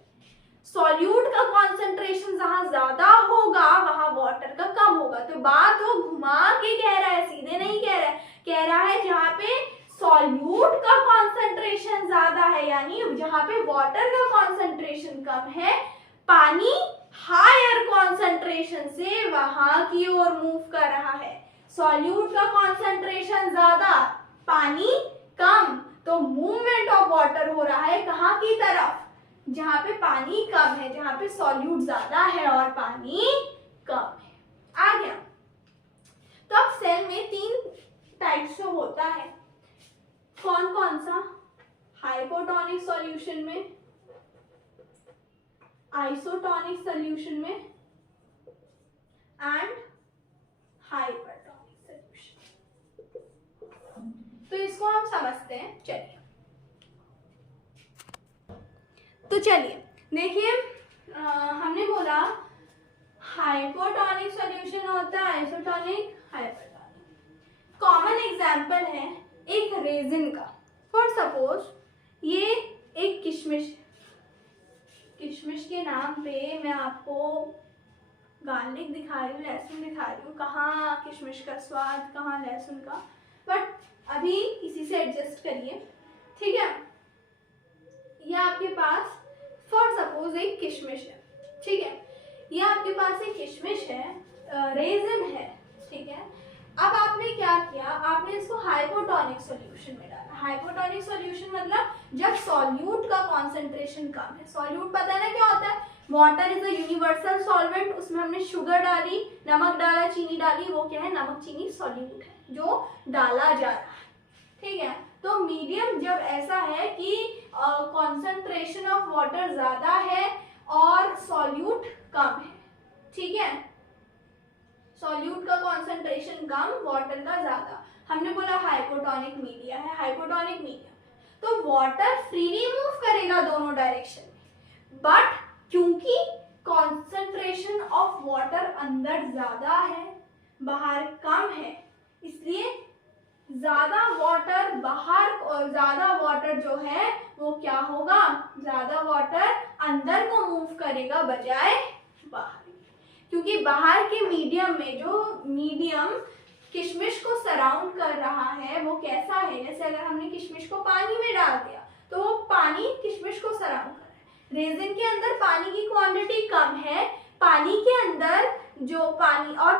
Solute का कॉन्सेंट्रेशन जहां ज्यादा होगा वहां वाटर का कम होगा। तो बात वो घुमा के कह रहा है, सीधे नहीं कह रहा है। कह रहा है जहां पे सॉल्यूट का कॉन्सेंट्रेशन ज्यादा है, यानी जहां पे वाटर का कॉन्सेंट्रेशन कम है, पानी हायर कॉन्सेंट्रेशन से वहां की ओर मूव कर रहा है। सॉल्यूट का कॉन्सेंट्रेशन ज्यादा, पानी कम, तो मूवमेंट ऑफ वाटर हो रहा है कहाँ की तरफ? जहां पे पानी कम है, जहां पे सॉल्यूट ज्यादा है और पानी कम है। आ गया। तो अब सेल में 3 टाइप्स से होता है। कौन कौन सा? हाइपोटोनिक सॉल्यूशन में, आइसोटोनिक सॉल्यूशन में एंड हाइपरटोनिक सॉल्यूशन। तो इसको हम समझते हैं। चलिए देखिए, हमने बोला हाइपोटोनिक सॉल्यूशन होता है, आइसोटोनिक, हाइपरटोनिक। कॉमन एग्जांपल है एक रेजिन का। फॉर सपोज ये एक किशमिश है। किशमिश के नाम पे मैं आपको गार्लिक दिखा रही हूँ, लहसुन दिखा रही हूँ, कहाँ किशमिश का स्वाद, कहाँ लहसुन का, बट अभी इसी से एडजस्ट करिए, ठीक है। ये आपके पास फॉर सपोज एक किशमिश है, ठीक है। ये आपके पास एक किशमिश है, रेजिन है, ठीक है। अब आपने क्या किया, आपने इसको हाइपोटोनिक सॉल्यूशन में डाला। हाइपोटोनिक सॉल्यूशन मतलब जब सॉल्यूट का कॉन्सेंट्रेशन कम है। सॉल्यूट पता है ना क्या होता है? Water is a universal solvent. उसमें हमने शुगर डाली, नमक डाला, चीनी डाली, वो क्या है? नमक चीनी सॉल्यूट है जो डाला जा रहा है, ठीक है। तो मीडियम जब ऐसा है कि कॉन्सेंट्रेशन ऑफ वाटर ज्यादा है और सॉल्यूट कम है, ठीक है। सॉल्यूट का कॉन्सेंट्रेशन कम, वाटर का ज्यादा, हमने बोला हाइपोटोनिक मीडिया है। हाइपोटोनिक मीडिया तो वाटर फ्रीली मूव करेगा दोनों डायरेक्शन में, बट क्योंकि कॉन्सेंट्रेशन ऑफ वाटर अंदर ज्यादा है, बाहर कम है, इसलिए ज्यादा वाटर बाहर और ज्यादा वाटर जो है वो क्या होगा? ज्यादा वाटर अंदर को मूव करेगा बजाय बाहर। क्योंकि बाहर के मीडियम में जो मीडियम किशमिश को सराउंड कर रहा है वो कैसा है? जैसे अगर हमने किशमिश को पानी में डाल दिया तो वो पानी किशमिश को सराउंड कर रहा है। रेजिन के अंदर पानी की क्वांटिटी कम है, पानी के अंदर जो पानी और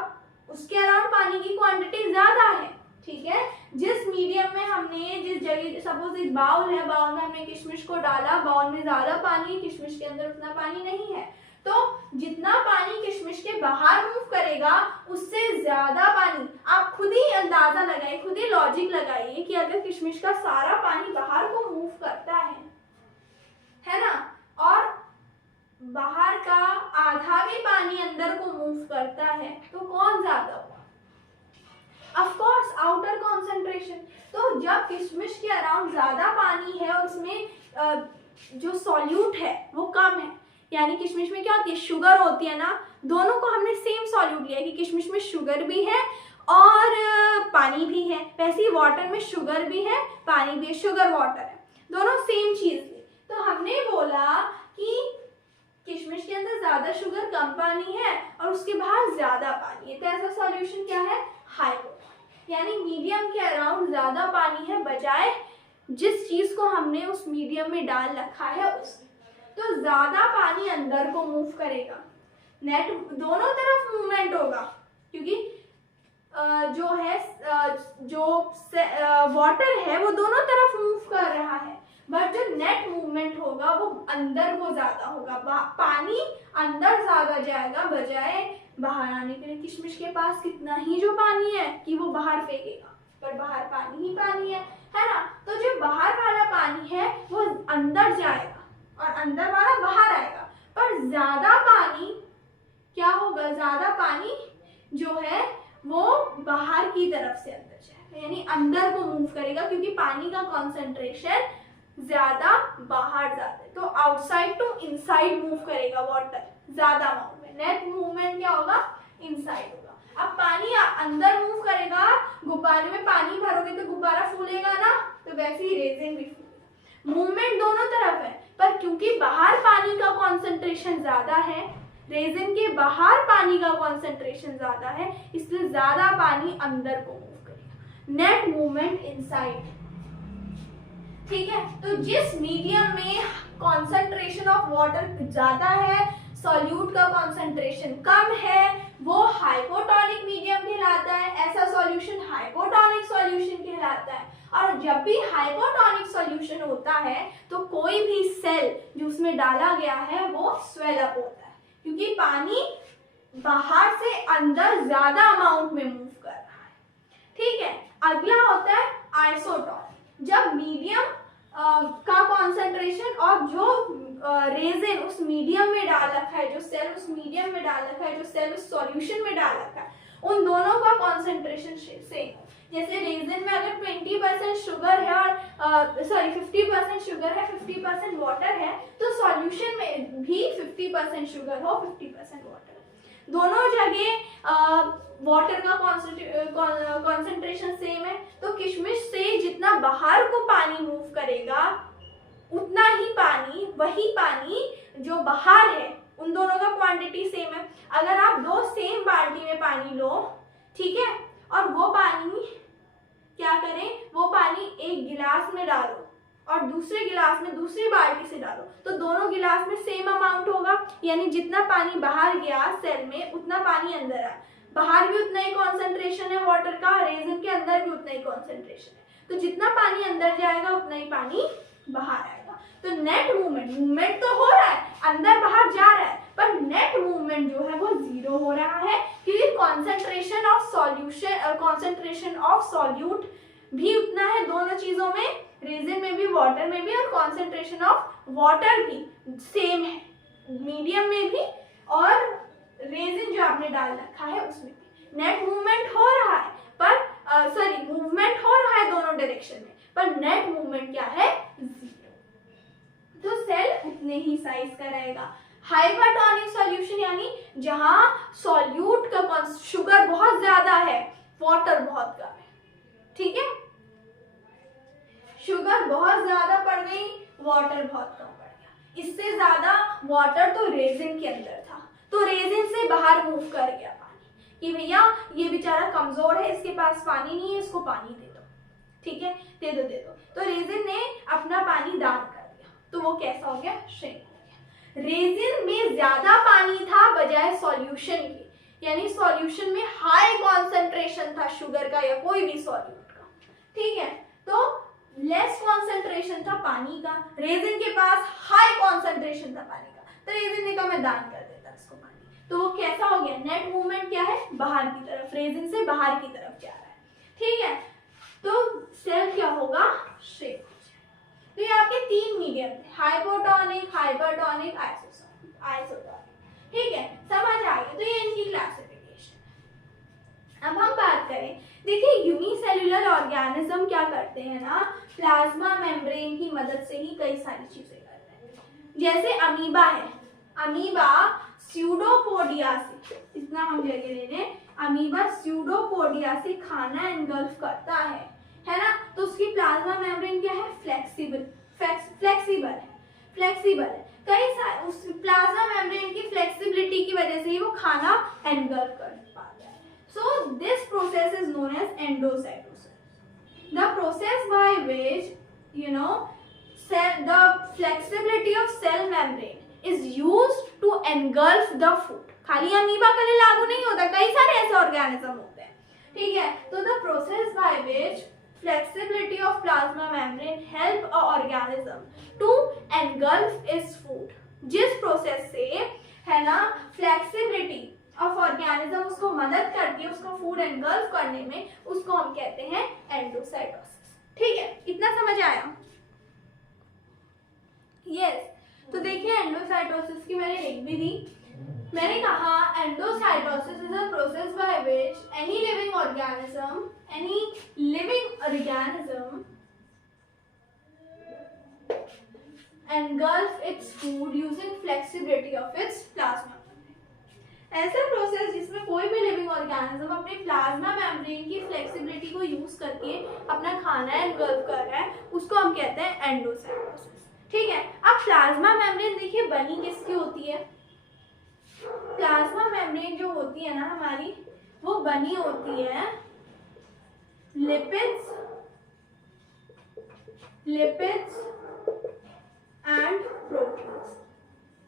उसके अराउंड पानी की क्वांटिटी ज्यादा है, ठीक है। जिस मीडियम में हमने, जिस जगह, सपोज एक बाउल है, बाउल में हमने किशमिश को डाला, बाउल में ज्यादा पानी है, किशमिश के अंदर उतना पानी नहीं है, तो जितना पानी किशमिश के बाहर मूव करेगा उससे ज्यादा पानी, आप खुद ही अंदाजा लगाइए, खुद ही लॉजिक लगाइए कि अगर किशमिश का सारा पानी बाहर को मूव करता है ना, और बाहर का आधा भी पानी अंदर को मूव करता है, तो कौन ज्यादा हुआ? Of course outer concentration. तो जब किशमिश के अराउंड ज्यादा पानी है और उसमें जो सॉल्यूट है वो कम है, यानी किशमिश में क्या होती है? शुगर होती है ना। दोनों को हमने सेम सॉल्यूट लिया कि किशमिश में शुगर भी है और पानी भी है। वैसे ही वाटर में शुगर भी है, पानी भी है, शुगर वाटर है, दोनों सेम चीज ली। तो हमने बोला कि किशमिश के अंदर ज्यादा शुगर, कम पानी है और उसके बाहर ज्यादा पानी है, तो ऐसा सॉल्यूशन क्या है? हाइपोटोनिक, यानी मीडियम के अराउंड ज्यादा पानी है बजाय जिस चीज को हमने उस मीडियम में डाल रखा है उसमें। तो ज्यादा पानी अंदर को मूव करेगा, नेट दोनों तरफ मूवमेंट होगा, क्योंकि जो है जो वाटर है वो दोनों तरफ मूव कर रहा है, बट जो नेट मूवमेंट होगा वो अंदर को ज्यादा होगा, पानी अंदर ज्यादा जाएगा बजाय बाहर आने के लिए। किशमिश के पास कितना ही जो पानी है कि वो बाहर फेंकेगा, पर बाहर पानी ही पानी है ना। तो जो बाहर वाला पानी है वो अंदर जाएगा और अंदर वाला बाहर आएगा, पर ज्यादा पानी क्या होगा? ज्यादा पानी जो है वो बाहर की तरफ से अंदर जाएगा। यानी अंदर को मूव करेगा, क्योंकि पानी का कॉन्सेंट्रेशन ज्यादा बाहर जाता है, तो आउटसाइड टू इनसाइड मूव करेगा वाटर ज्यादा अमाउंट में। नेट मूवमेंट क्या होगा, इनसाइड होगा। अब पानी अंदर मूव करेगा, गुब्बारे में पानी भरोगे तो गुब्बारा फूलेगा ना, तो वैसे ही रेजिन भी फूलेगा। मूवमेंट दोनों तरफ है, पर क्योंकि बाहर पानी का कॉन्सेंट्रेशन ज्यादा है, रेजिन के बाहर पानी का कॉन्सेंट्रेशन ज्यादा है, इसलिए ज्यादा पानी अंदर को मूव करेगा। Net movement inside. ठीक है, तो जिस मीडियम में कॉन्सेंट्रेशन ऑफ वाटर ज्यादा है, सॉल्यूट का कॉन्सेंट्रेशन कम है, वो हाइपोटोनिक मीडियम कहलाता है। ऐसा सॉल्यूशन हाइपोटोनिक सॉल्यूशन कहलाता है। और जब भी हाइपोटोनिक सॉल्यूशन होता है तो कोई भी सेल जो उसमें डाला गया है वो स्वेल अप होता है, क्योंकि पानी बाहर से अंदर ज्यादा अमाउंट में मूव कर रहा है। ठीक है, अगला होता है आइसोटोनिक। जब मीडियम का कॉन्सेंट्रेशन और जो रेजिन उस मीडियम में डाल रखा है, जो सेल उस मीडियम में डाल रखा है, जो सेल उस सॉल्यूशन में डाल रखा है, उन दोनों का कॉन्सेंट्रेशन सेम। जैसे रेजिन में अगर 20% शुगर है और 50% शुगर है, 50% वाटर है, तो सॉल्यूशन में भी 50% शुगर हो, 50% वाटर। दोनों जगह वाटर का कॉन्सेंट्रेशन सेम है, तो किशमिश से जितना बाहर को पानी मूव करेगा उतना ही पानी, वही पानी जो बाहर है, उन दोनों का क्वांटिटी सेम है। अगर आप दो सेम बाल्टी में पानी लो, ठीक है, और वो पानी क्या करें, वो पानी एक गिलास में डालो और दूसरे गिलास में दूसरी बाल्टी से डालो, तो दोनों गिलास में सेम अमाउंट होगा। यानी जितना पानी बाहर गया सेल में, उतना पानी अंदर आया। बाहर भी उतना ही कॉन्सेंट्रेशन है वाटर का, रेजिन के अंदर भी उतना ही कॉन्सेंट्रेशन है, तो जितना पानी अंदर जाएगा उतना ही पानी बाहर आएगा। तो नेट मूवमेंट तो हो रहा है, अंदर बाहर जा रहा है, पर नेट मूवमेंट जो है वो जीरो हो रहा है, क्योंकि कॉन्सेंट्रेशन ऑफ सॉल्यूट भी उतना है दोनों चीजों में, रेजिन में भी वाटर में भी, और कॉन्सेंट्रेशन ऑफ वाटर भी सेम है, मीडियम में भी और रेजिन जो आपने डाल रखा है उसमें भी। नेट मूवमेंट हो रहा है, पर मूवमेंट हो रहा है दोनों डायरेक्शन में, पर नेट मूवमेंट क्या है, जीरो। तो सेल उतने ही साइज का रहेगा। हाइपरटोनिक सॉल्यूशन यानी जहां सॉल्यूट का शुगर बहुत ज्यादा है, वाटर बहुत कम है। ठीक है, शुगर बहुत ज्यादा पड़ गई, वाटर बहुत कम पड़ गया। इससे ज्यादा वाटर तो रेजिन के अंदर था, तो रेजिन से बाहर मूव कर गया पानी कि भैया ये बेचारा कमजोर है, इसके पास पानी नहीं है, इसको पानी दे दो। ठीक है, दे दो। तो रेजिन ने अपना पानी दान कर दिया, तो वो कैसा हो गया, श्रिंक हो गया। रेजिन में ज्यादा पानी था बजाय सॉल्यूशन के, यानी सॉल्यूशन में हाई कॉन्सेंट्रेशन था शुगर का या कोई भी सॉल्यूट का। ठीक है, तो लेस कॉन्सेंट्रेशन था पानी का, रेजिन के पास हाई कॉन्सेंट्रेशन था पानी का, तो रेजिन ने कहा मैं दान कर देता इसको पानी, तो वो कैसा हो गया, नेट मूवमेंट क्या है, बाहर की तरफ, रेजिन से बाहर की तरफ जा रहा है। ठीक है, तो सेल क्या होगा, श्रिंक हो जाएगा। तो ये आपके तीन मीडियम थे, हाइपोटोनिक, हाइपरटोनिक, आइसोटोनिक। ठीक है, समझ आ गया, तो ये इनकी क्लासिफिकेशन। अब हम बात करें, देखिए यूनिसेल्युलर ऑर्गेनिज्म क्या करते हैं ना, प्लाज्मा मेम्ब्रेन की मदद से ही कई सारी चीजें करते हैं। जैसे अमीबा है, अमीबा स्यूडोपोडिया से, इतना हम जगह ले लें, अमीबा स्यूडोपोडिया से खाना एनगल्फ करता है ना, तो उसकी प्लाज्मा मेम्ब्रेन क्या है, फ्लेक्सिबल है। कई सारे उस प्लाज्मा मेम्ब्रेन की फ्लेक्सिबिलिटी की वजह से ही वो खाना एनगल्फ कर पाता है। So this process is known as endocytosis. The process by which, the flexibility of cell membrane is used to engulf the food. खाली अमीबा के लिए लागू नहीं होता, कई सारे ऐसे ऑर्गेनिज्म होते हैं। ठीक है, तो the process by which flexibility of plasma membrane help a organism to engulf its food. जिस प्रोसेस से है ना फ्लेक्सिबिलिटी ऑफ ऑर्गेनिज्म उसको मदद करती है उसको फूड एनगल्फ करने में, उसको हम कहते हैं एंडोसाइटोसिस। ठीक है, इतना समझ आया? यस। तो देखिए एंडोसाइटोसिस की मैंने लिख भी दी। मैंने कहा endocytosis is a process by which any living organism engulf its food using flexibility of its plasma. ऐसा प्रोसेस जिसमें कोई भी लिविंग ऑर्गेनिज्म अपने प्लाज्मा मेम्ब्रेन की फ्लेक्सिबिलिटी को यूज करके अपना खाना एनगल्फ कर रहा है, उसको हम कहते हैं एंडोसाइटोसिस। ठीक है, अब प्लाज्मा मेम्ब्रेन देखिए बनी किसकी होती है। प्लाज्मा मेम्ब्रेन जो होती है ना हमारी, वो बनी होती है लिपिड्स एंड प्रोटीन्स।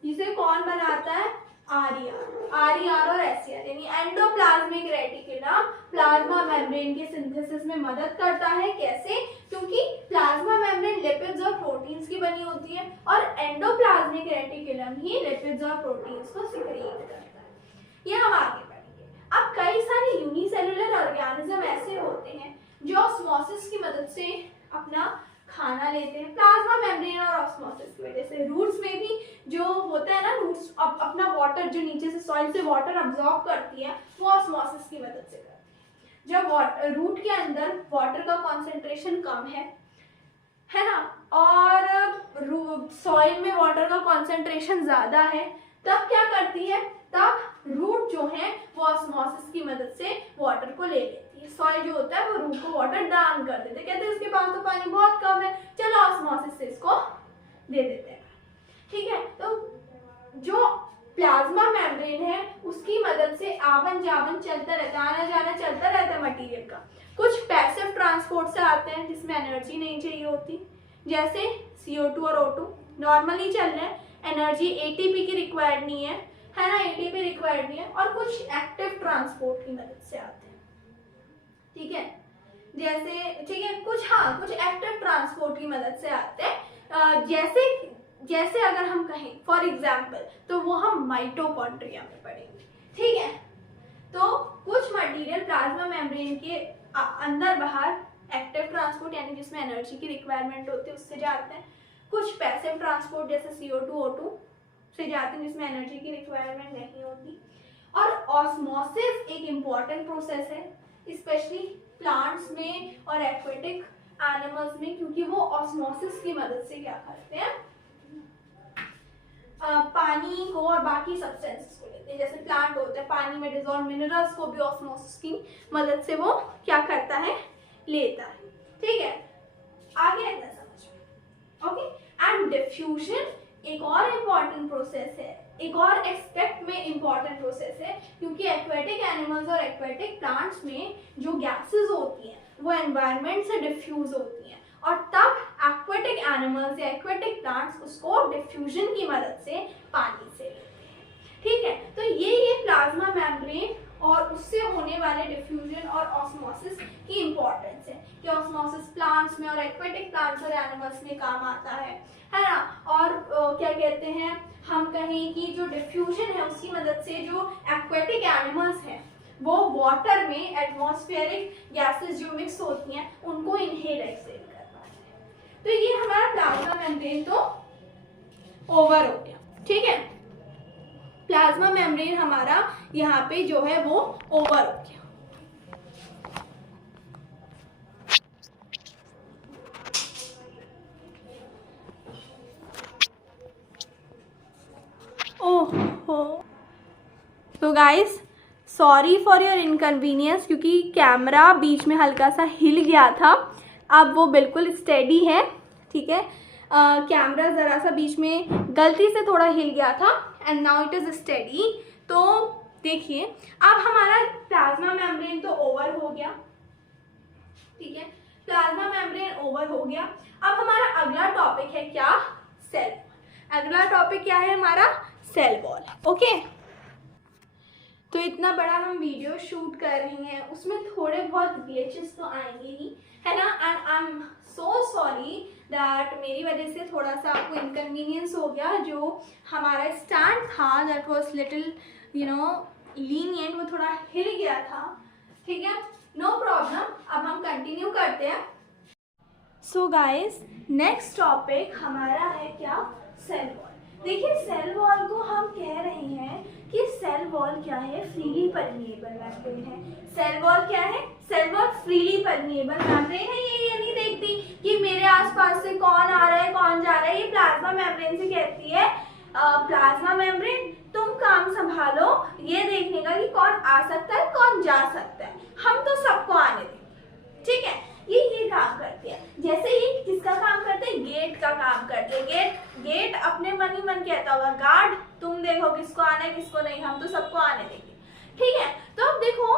जिसे कौन बनाता है? आरईआर और एसईआर, यानी एंडोप्लाज्मिक रेटिकुलम प्लाज्मा मेम्ब्रेन के सिंथेसिस में मदद करता है। कैसे? क्योंकि प्लाज्मा मेम्ब्रेन लिपिड्स और प्रोटीन्स की बनी होती है और एंडोप्लाज्मिक रेटिकुलम ही लिपिड्स और प्रोटीन्स को सिक्रीट करता है। ये हम आगे पढ़ेंगे। अब कई सारे यूनिसेलुलर ऑर्गेनिज्म ऐसे होते हैं जो ऑस्मोसिस की मदद से अपना खाना लेते हैं, प्लाज्मा मेम्ब्रेन और ऑस्मोसिस की वजह से। रूट्स में भी जो होता है ना, रूट्स अपना वाटर जो नीचे से सॉइल से वाटर अब्सॉर्ब करती है, वो ऑस्मोसिस की मदद से करती है। जब रूट के अंदर वाटर का कॉन्सेंट्रेशन कम है ना, और सॉइल में वाटर का कॉन्सेंट्रेशन ज्यादा है, तब क्या करती है? तब रूट जो है वो ऑस्मोसिस की मदद से वाटर को ले लेती है। सॉइल जो होता है वो रूट को वाटर डाउन कर देते हैं, कहते हैं इसके पास तो पानी बहुत कम है, चलो ऑस्मोसिस से इसको दे देते हैं। ठीक है, तो जो प्लाज्मा मेम्ब्रेन है उसकी मदद से आवन जावन चलता रहता है, आना जाना चलता रहता है मटेरियल का। कुछ पैसिव ट्रांसपोर्ट से आते हैं जिसमें एनर्जी नहीं चाहिए होती, जैसे CO2 और O2 नॉर्मली चल रहे हैं, एनर्जी ATP की रिक्वायर्ड नहीं है ना, ATP रिक्वायर्ड नहीं है। और कुछ एक्टिव ट्रांसपोर्ट की मदद से आते हैं। ठीक है, कुछ एक्टिव ट्रांसपोर्ट की मदद से आते हैं। जैसे अगर हम कहें फॉर एग्जाम्पल, तो वो हम माइटोकॉन्ड्रिया में पढ़ेंगे। ठीक है, तो कुछ मटेरियल प्लाज्मा मेम्ब्रेन के अंदर बाहर एक्टिव ट्रांसपोर्ट यानी जिसमें एनर्जी की रिक्वायरमेंट होती है उससे जाते हैं। कुछ पैसिव ट्रांसपोर्ट जैसे CO2 O2 से जाते हैं जिसमें एनर्जी की रिक्वायरमेंट नहीं होती। और ऑस्मोसिस एक इम्पॉर्टेंट प्रोसेस है, स्पेशली प्लांट्स में और एक्वेटिक एनिमल्स में, क्योंकि वो ऑस्मोसिस की मदद से क्या करते हैं? पानी को और बाकी सब्सटेंसेस को लेते हैं। जैसे प्लांट होते हैं, पानी में डिसॉल्व मिनरल्स को भी ऑस्मोसिस की मदद से वो क्या करता है? लेता है। ठीक है, आगे इतना समझ में। ओके, एंड डिफ्यूजन एक और इम्पॉर्टेंट प्रोसेस है, एक और एस्पेक्ट में इम्पॉर्टेंट प्रोसेस है, क्योंकि एक्वेटिक एनिमल्स और एक्वेटिक प्लांट्स में जो गैसेस होती हैं वो एनवायरनमेंट से डिफ्यूज होती हैं, और तब एक्वेटिक एनिमल्स या एक्वेटिक प्लांट्स उसको डिफ्यूजन की मदद से पानी से लेते हैं। ठीक है, तो ये प्लाज्मा मेम्ब्रेन और उससे होने वाले डिफ्यूजन और ऑस्मोसिस की इम्पोर्टेंस है कि ऑस्मोसिस प्लांट्स में और एक्वेटिक प्लांट्स और एनिमल्स में काम आता है ना। और क्या कहते हैं, हम कहें कि जो डिफ्यूजन है उसकी मदद से जो एक्वेटिक एनिमल्स हैं वो वाटर में एटमॉस्फेरिक गैसेस जो मिक्स होती हैं उनको इनहेल एक्सहेल कर पाते हैं। तो ये हमारा प्लाज्मा मेम्ब्रेन तो ओवर हो गया। ठीक है, प्लाज्मा मेम्ब्रेन हमारा यहाँ पे जो है वो ओवर हो गया। तो guys, sorry for your inconvenience, क्योंकि कैमरा बीच में हल्का सा हिल गया था, अब वो बिल्कुल स्टेडी है। ठीक है, कैमरा ज़रा सा बीच में गलती से थोड़ा हिल गया था and now it is steady. तो देखिए, अब हमारा प्लाज्मा मेम्ब्रेन तो ओवर हो गया। ठीक है, प्लाज्मा मेम्ब्रेन ओवर हो गया। अब हमारा अगला टॉपिक है क्या? Cell wall. अगला टॉपिक क्या है हमारा? Cell wall. ओके, तो इतना बड़ा हम वीडियो शूट कर रहे हैं, उसमें थोड़े बहुत ग्लिचेस तो आएंगे ही, है ना। And I am so sorry that मेरी वजह से थोड़ा सा आपको इनकन्वीनियंस हो गया। जो हमारा स्टैंड था दैट वाज लिटिल लीनियंट, वो थोड़ा हिल गया था। ठीक है, नो प्रॉब्लम। अब हम कंटिन्यू करते हैं। सो गाइस, नेक्स्ट टॉपिक हमारा है क्या? Cell wall. देखिए, सेल वॉल को हम कह रहे हैं कि सेल वॉल क्या है, फ्रीली परमिएबल मेम्ब्रेन है। सेल वॉल क्या है, cell wall freely permeable membrane है। ये नहीं देखती कि मेरे आसपास से कौन आ रहा है कौन जा रहा है। ये प्लाज्मा मेम्ब्रेन से कहती है प्लाज्मा मेम्ब्रेन तुम काम संभालो ये देखने का कि कौन आ सकता है कौन जा सकता है, हम तो सबको आने देंगे, ठीक है। ये काम करती है। जैसे ये किसका काम करते हैं, गेट का काम करते हैं। गेट अपने मन ही मन कहता होगा गार्ड तुम देखो किसको आना है किसको नहीं, हम तो सबको आने देंगे, ठीक है। तो अब देखो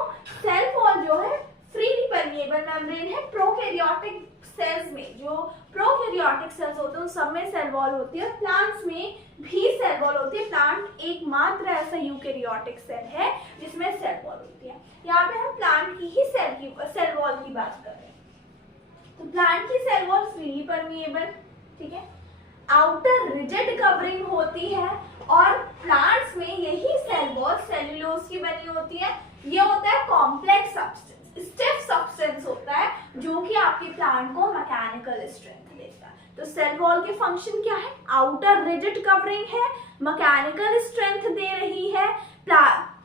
सेल वॉल जो है फ्रीली परमिएबल मेम्ब्रेन है। प्रोकैरियोटिक सेल्स में, जो प्रोकैरियोटिक सेल्स होते हैं उन सब में सेल वॉल होती है। प्लांट्स में भी सेल वॉल होती है। प्लांट एकमात्र ऐसा यूकैरियोटिक सेल है जिसमें सेल वॉल होती है। यहाँ पे हम प्लांट की ही सेल वॉल की बात कर रहे हैं। तो प्लांट की सेल वॉल फ्रीली परमिएबल, ठीक है, आउटर रिजिड कवरिंग होती है। और प्लांट्स में यही सेल वॉल सेल्यूलोज की बनी होती है। ये होता है कॉम्प्लेक्स सब्सटेंस, स्टिफ सब्सटेंस होता है जो कि आपके प्लांट को मैकेनिकल स्ट्रेंथ देता है। तो सेल वॉल के फंक्शन क्या है, आउटर रिजिड कवरिंग है, मैकेनिकल स्ट्रेंथ दे रही है,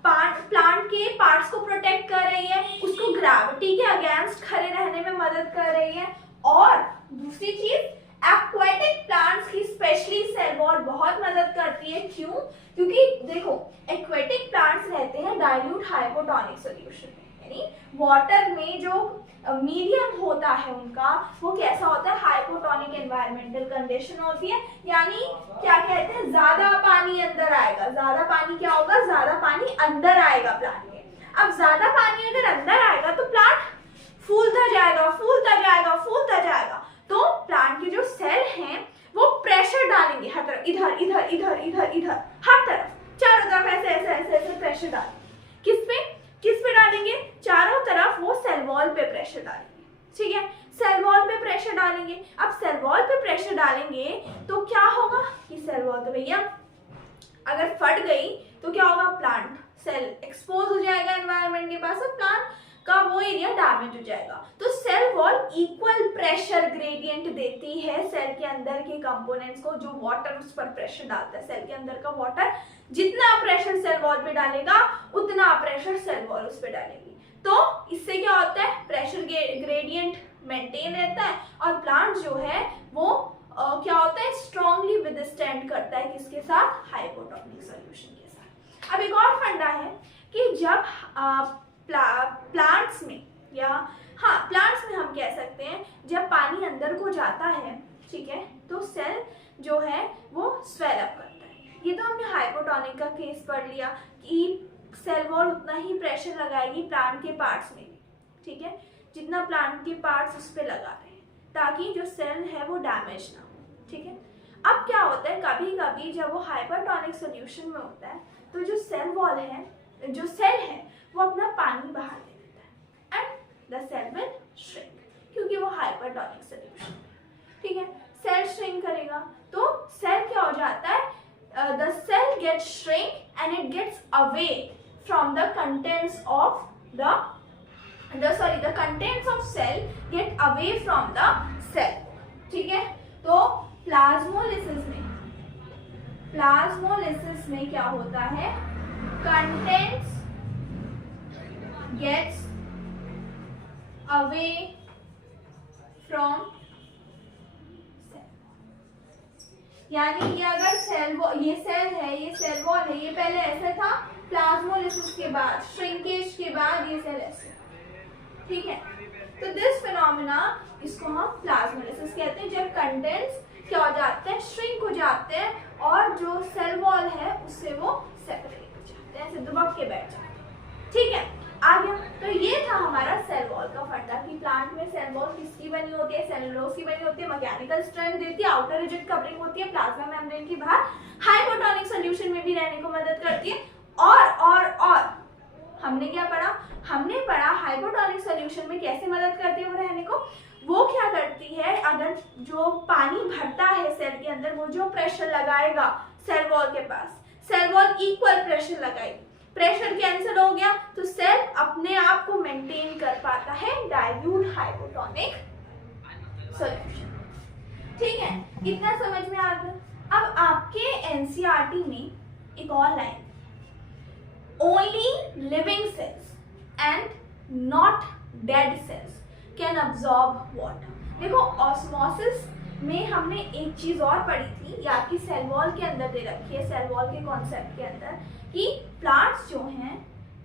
प्लांट के पार्ट्स को प्रोटेक्ट कर रही है, उसको ग्रेविटी के अगेंस्ट खड़े रहने में मदद कर रही है। और दूसरी चीज एक्वेटिक प्लांट्स की स्पेशली सेल वॉल बहुत मदद करती है। क्यों, क्योंकि देखो एक्वेटिक प्लांट्स रहते हैं डाइल्यूट हाइपोटोनिक सॉल्यूशन में, यानी वाटर में जो मीडियम होता है उनका वो कैसा होता है, हाइपोटोनिक एनवायरमेंटल कंडीशन होती है। यानी क्या कहते हैं, ज्यादा पानी अंदर आएगा। ज्यादा पानी क्या होगा, ज्यादा पानी अंदर आएगा प्लांट के। अब ज्यादा पानी अगर अंदर आएगा तो प्लांट फूलता जाएगा फूलता जाएगा फूलता जाएगा। तो प्लांट के जो सेल हैं वो प्रेशर डालेंगे हर तरफ, इधर इधर इधर इधर इधर हर तरफ, चारों तरफ ऐसे ऐसे ऐसे ऐसे प्रेशर डालेंगे। किस पे डालेंगे, चारों तरफ वो सेल वॉल पे प्रेशर डालेंगे, ठीक है। सेल वॉल पे प्रेशर डालेंगे। अब सेल वॉल पे प्रेशर डालेंगे तो क्या होगा कि सेल वॉल तो भैया अगर फट गई तो क्या होगा, प्लांट सेल एक्सपोज हो जाएगा एनवायरनमेंट के पास, और प्लांट का वो एरिया डैमेज हो जाएगा। तो cell wall equal pressure gradient देती है सेल के अंदर के कंपोनेंट्स को। जो वाटर उस पर प्रेशर डालता है, सेल के अंदर का वाटर जितना प्रेशर सेल वॉल पे डालेगा उतना प्रेशर सेल वॉल उस पे डालेगी। तो इससे क्या होता है, प्रेशर ग्रेडियंट मेंटेन रहता है और प्लांट जो है वो क्या होता है, स्ट्रांगली विदस्टैंड करता है किसके साथ, हाइपोटोनिक सॉल्यूशन के साथ। अब एक और फंडा है कि जब प्लांट्स में, या हाँ प्लांट्स में हम कह सकते हैं जब पानी अंदर को जाता है, ठीक है, तो सेल जो है वो स्वेल अप करता है। ये तो हमने हाइपोटोनिक का केस पढ़ लिया कि सेल वॉल उतना ही प्रेशर लगाएगी प्लांट के पार्ट्स में भी, ठीक है, जितना प्लांट के पार्ट्स उस पर लगा रहे हैं, ताकि जो सेल है वो डैमेज ना हो, ठीक है। अब क्या होता है, कभी कभी जब वो हाइपरटोनिक सोल्यूशन में होता है तो जो सेल वॉल है, जो सेल है वो अपना पानी बाहर दे देता है and the cell will shrink, क्योंकि वो हाइपरटोनिक सोल्यूशन, ठीक है। सेल श्रिंक करेगा तो सेल क्या हो जाता है, the cell gets shrink and it gets away from the contents of the contents of cell get away from the cell, ठीक है। तो प्लाज्मोलिसिस में क्या होता है, contents gets away from cell, यानी कि अगर ये सेल है, ये सेल वॉल है, ये पहले ऐसे था, प्लाज्मोलिसिस के बाद, श्रिंकेज के बाद ये सेल ऐसे, ठीक है। तो दिस फिनोमेना, इसको हम प्लाज्मोलिसिस कहते हैं, जब कंटेंट्स क्या हो जाते हैं, श्रिंक हो जाते हैं और जो सेल वॉल है उससे वो सेपरेट हो जाते हैं, ऐसे दुबक के बैठ जाते हैं, ठीक है। आ गया। तो ये था हमारा सेल वॉल का फंडा कि प्लांट में सेल वॉल किसकी बनी होती है, सेलुलोज की बनी होती है, मैकेनिकल स्ट्रेंथ देती है, आउटर रिजिड कवरिंग होती है, प्लाज्मा मेम्ब्रेन के बाहर हाइपोटोनिक सॉल्यूशन में भी रहने को मदद करती है। और हमने क्या पढ़ा, हमने पढ़ा हाइपोटोनिक सॉल्यूशन में कैसे मदद करती है वो रहने को। वो क्या करती है, अगर जो पानी भरता है सेल के अंदर, वो जो प्रेशर लगाएगा सेल वॉल के पास, सेल वॉल इक्वल प्रेशर लगाएगी, प्रेशर कैंसिल हो गया तो सेल अपने आप को मेंटेन कर पाता है डाइल्यूट हाइपोटोनिक सॉल्यूशन, ठीक है। इतना समझ में आ गया। अब आपके एनसीईआरटी में एक और line, only living cells and not dead cells can absorb water. देखो ऑस्मोसिस में हमने एक चीज और पढ़ी थी, ये आपकी सेल वॉल के अंदर दे रखी है, सेल वॉल के कॉन्सेप्ट के अंदर, कि प्लांट्स जो हैं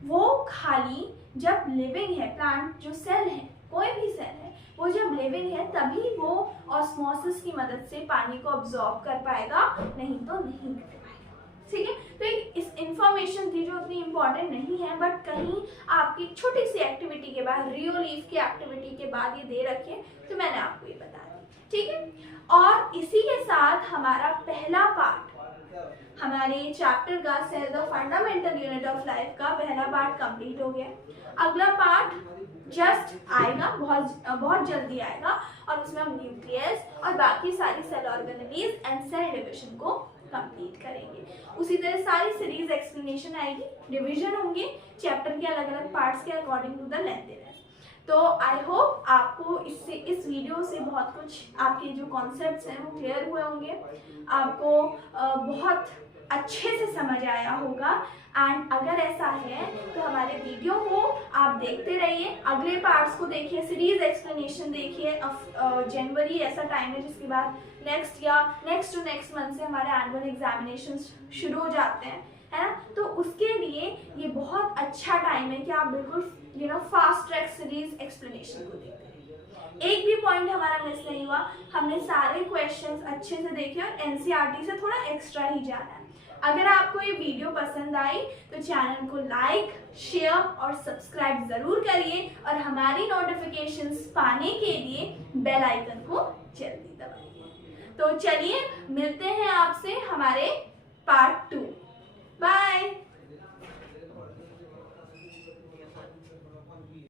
वो खाली जब लिविंग है, प्लांट जो सेल है, कोई भी सेल है, वो जब लिविंग है तभी वो ऑस्मोसिस की मदद से पानी को अब्जॉर्ब कर पाएगा, नहीं तो नहीं कर पाएगा। ठीक है, तो एक इस इंफॉर्मेशन थी जो उतनी इम्पोर्टेंट नहीं है, बट कहीं आपकी छोटी सी एक्टिविटी के बाद, रियोलीफ की एक्टिविटी के बाद ये दे रखे, तो मैंने आपको ये बता दी। ठीक है, और इसी के साथ हमारा पहला पार्ट, हमारे चैप्टर का cell the fundamental unit of life का पहला पार्ट कंप्लीट हो गया। अगला पार्ट जस्ट आएगा, बहुत जल्दी आएगा, और उसमें हम न्यूक्लियस और बाकी सारी cell organelles and cell division को कंप्लीट करेंगे। उसी तरह सारी सीरीज एक्सप्लेनेशन आएगी, डिवीजन होंगे चैप्टर के अलग अलग पार्ट्स के अकॉर्डिंग टू द लेंथ। तो आई होप आपको इससे, इस वीडियो से बहुत कुछ आपके जो कॉन्सेप्ट्स हैं वो क्लियर हुए होंगे, आपको बहुत अच्छे से समझ आया होगा। एंड अगर ऐसा है तो हमारे वीडियो को आप देखते रहिए, अगले पार्ट्स को देखिए, सीरीज एक्सप्लेनेशन देखिए। जनवरी ऐसा टाइम है जिसके बाद नेक्स्ट या नेक्स्ट टू नेक्स्ट मंथ से हमारे एनुअल एग्जामिनेशन शुरू हो जाते हैं, है ना। तो उसके लिए ये बहुत अच्छा टाइम है कि आप बिल्कुल फास्ट ट्रैक सीरीज एक्सप्लेनेशन को देखते रहिए। एक भी पॉइंट हमारा मिस नहीं हुआ, हमने सारे क्वेश्चंस अच्छे से देखे और एनसीईआरटी से थोड़ा एक्स्ट्रा ही जाना है। अगर आपको ये वीडियो पसंद आई तो चैनल को लाइक, शेयर और सब्सक्राइब जरूर करिए, और हमारी नोटिफिकेशंस पाने के लिए बेल आइकन को जल्दी दबाइए। तो चलिए मिलते हैं आपसे हमारे पार्ट 2। बाय।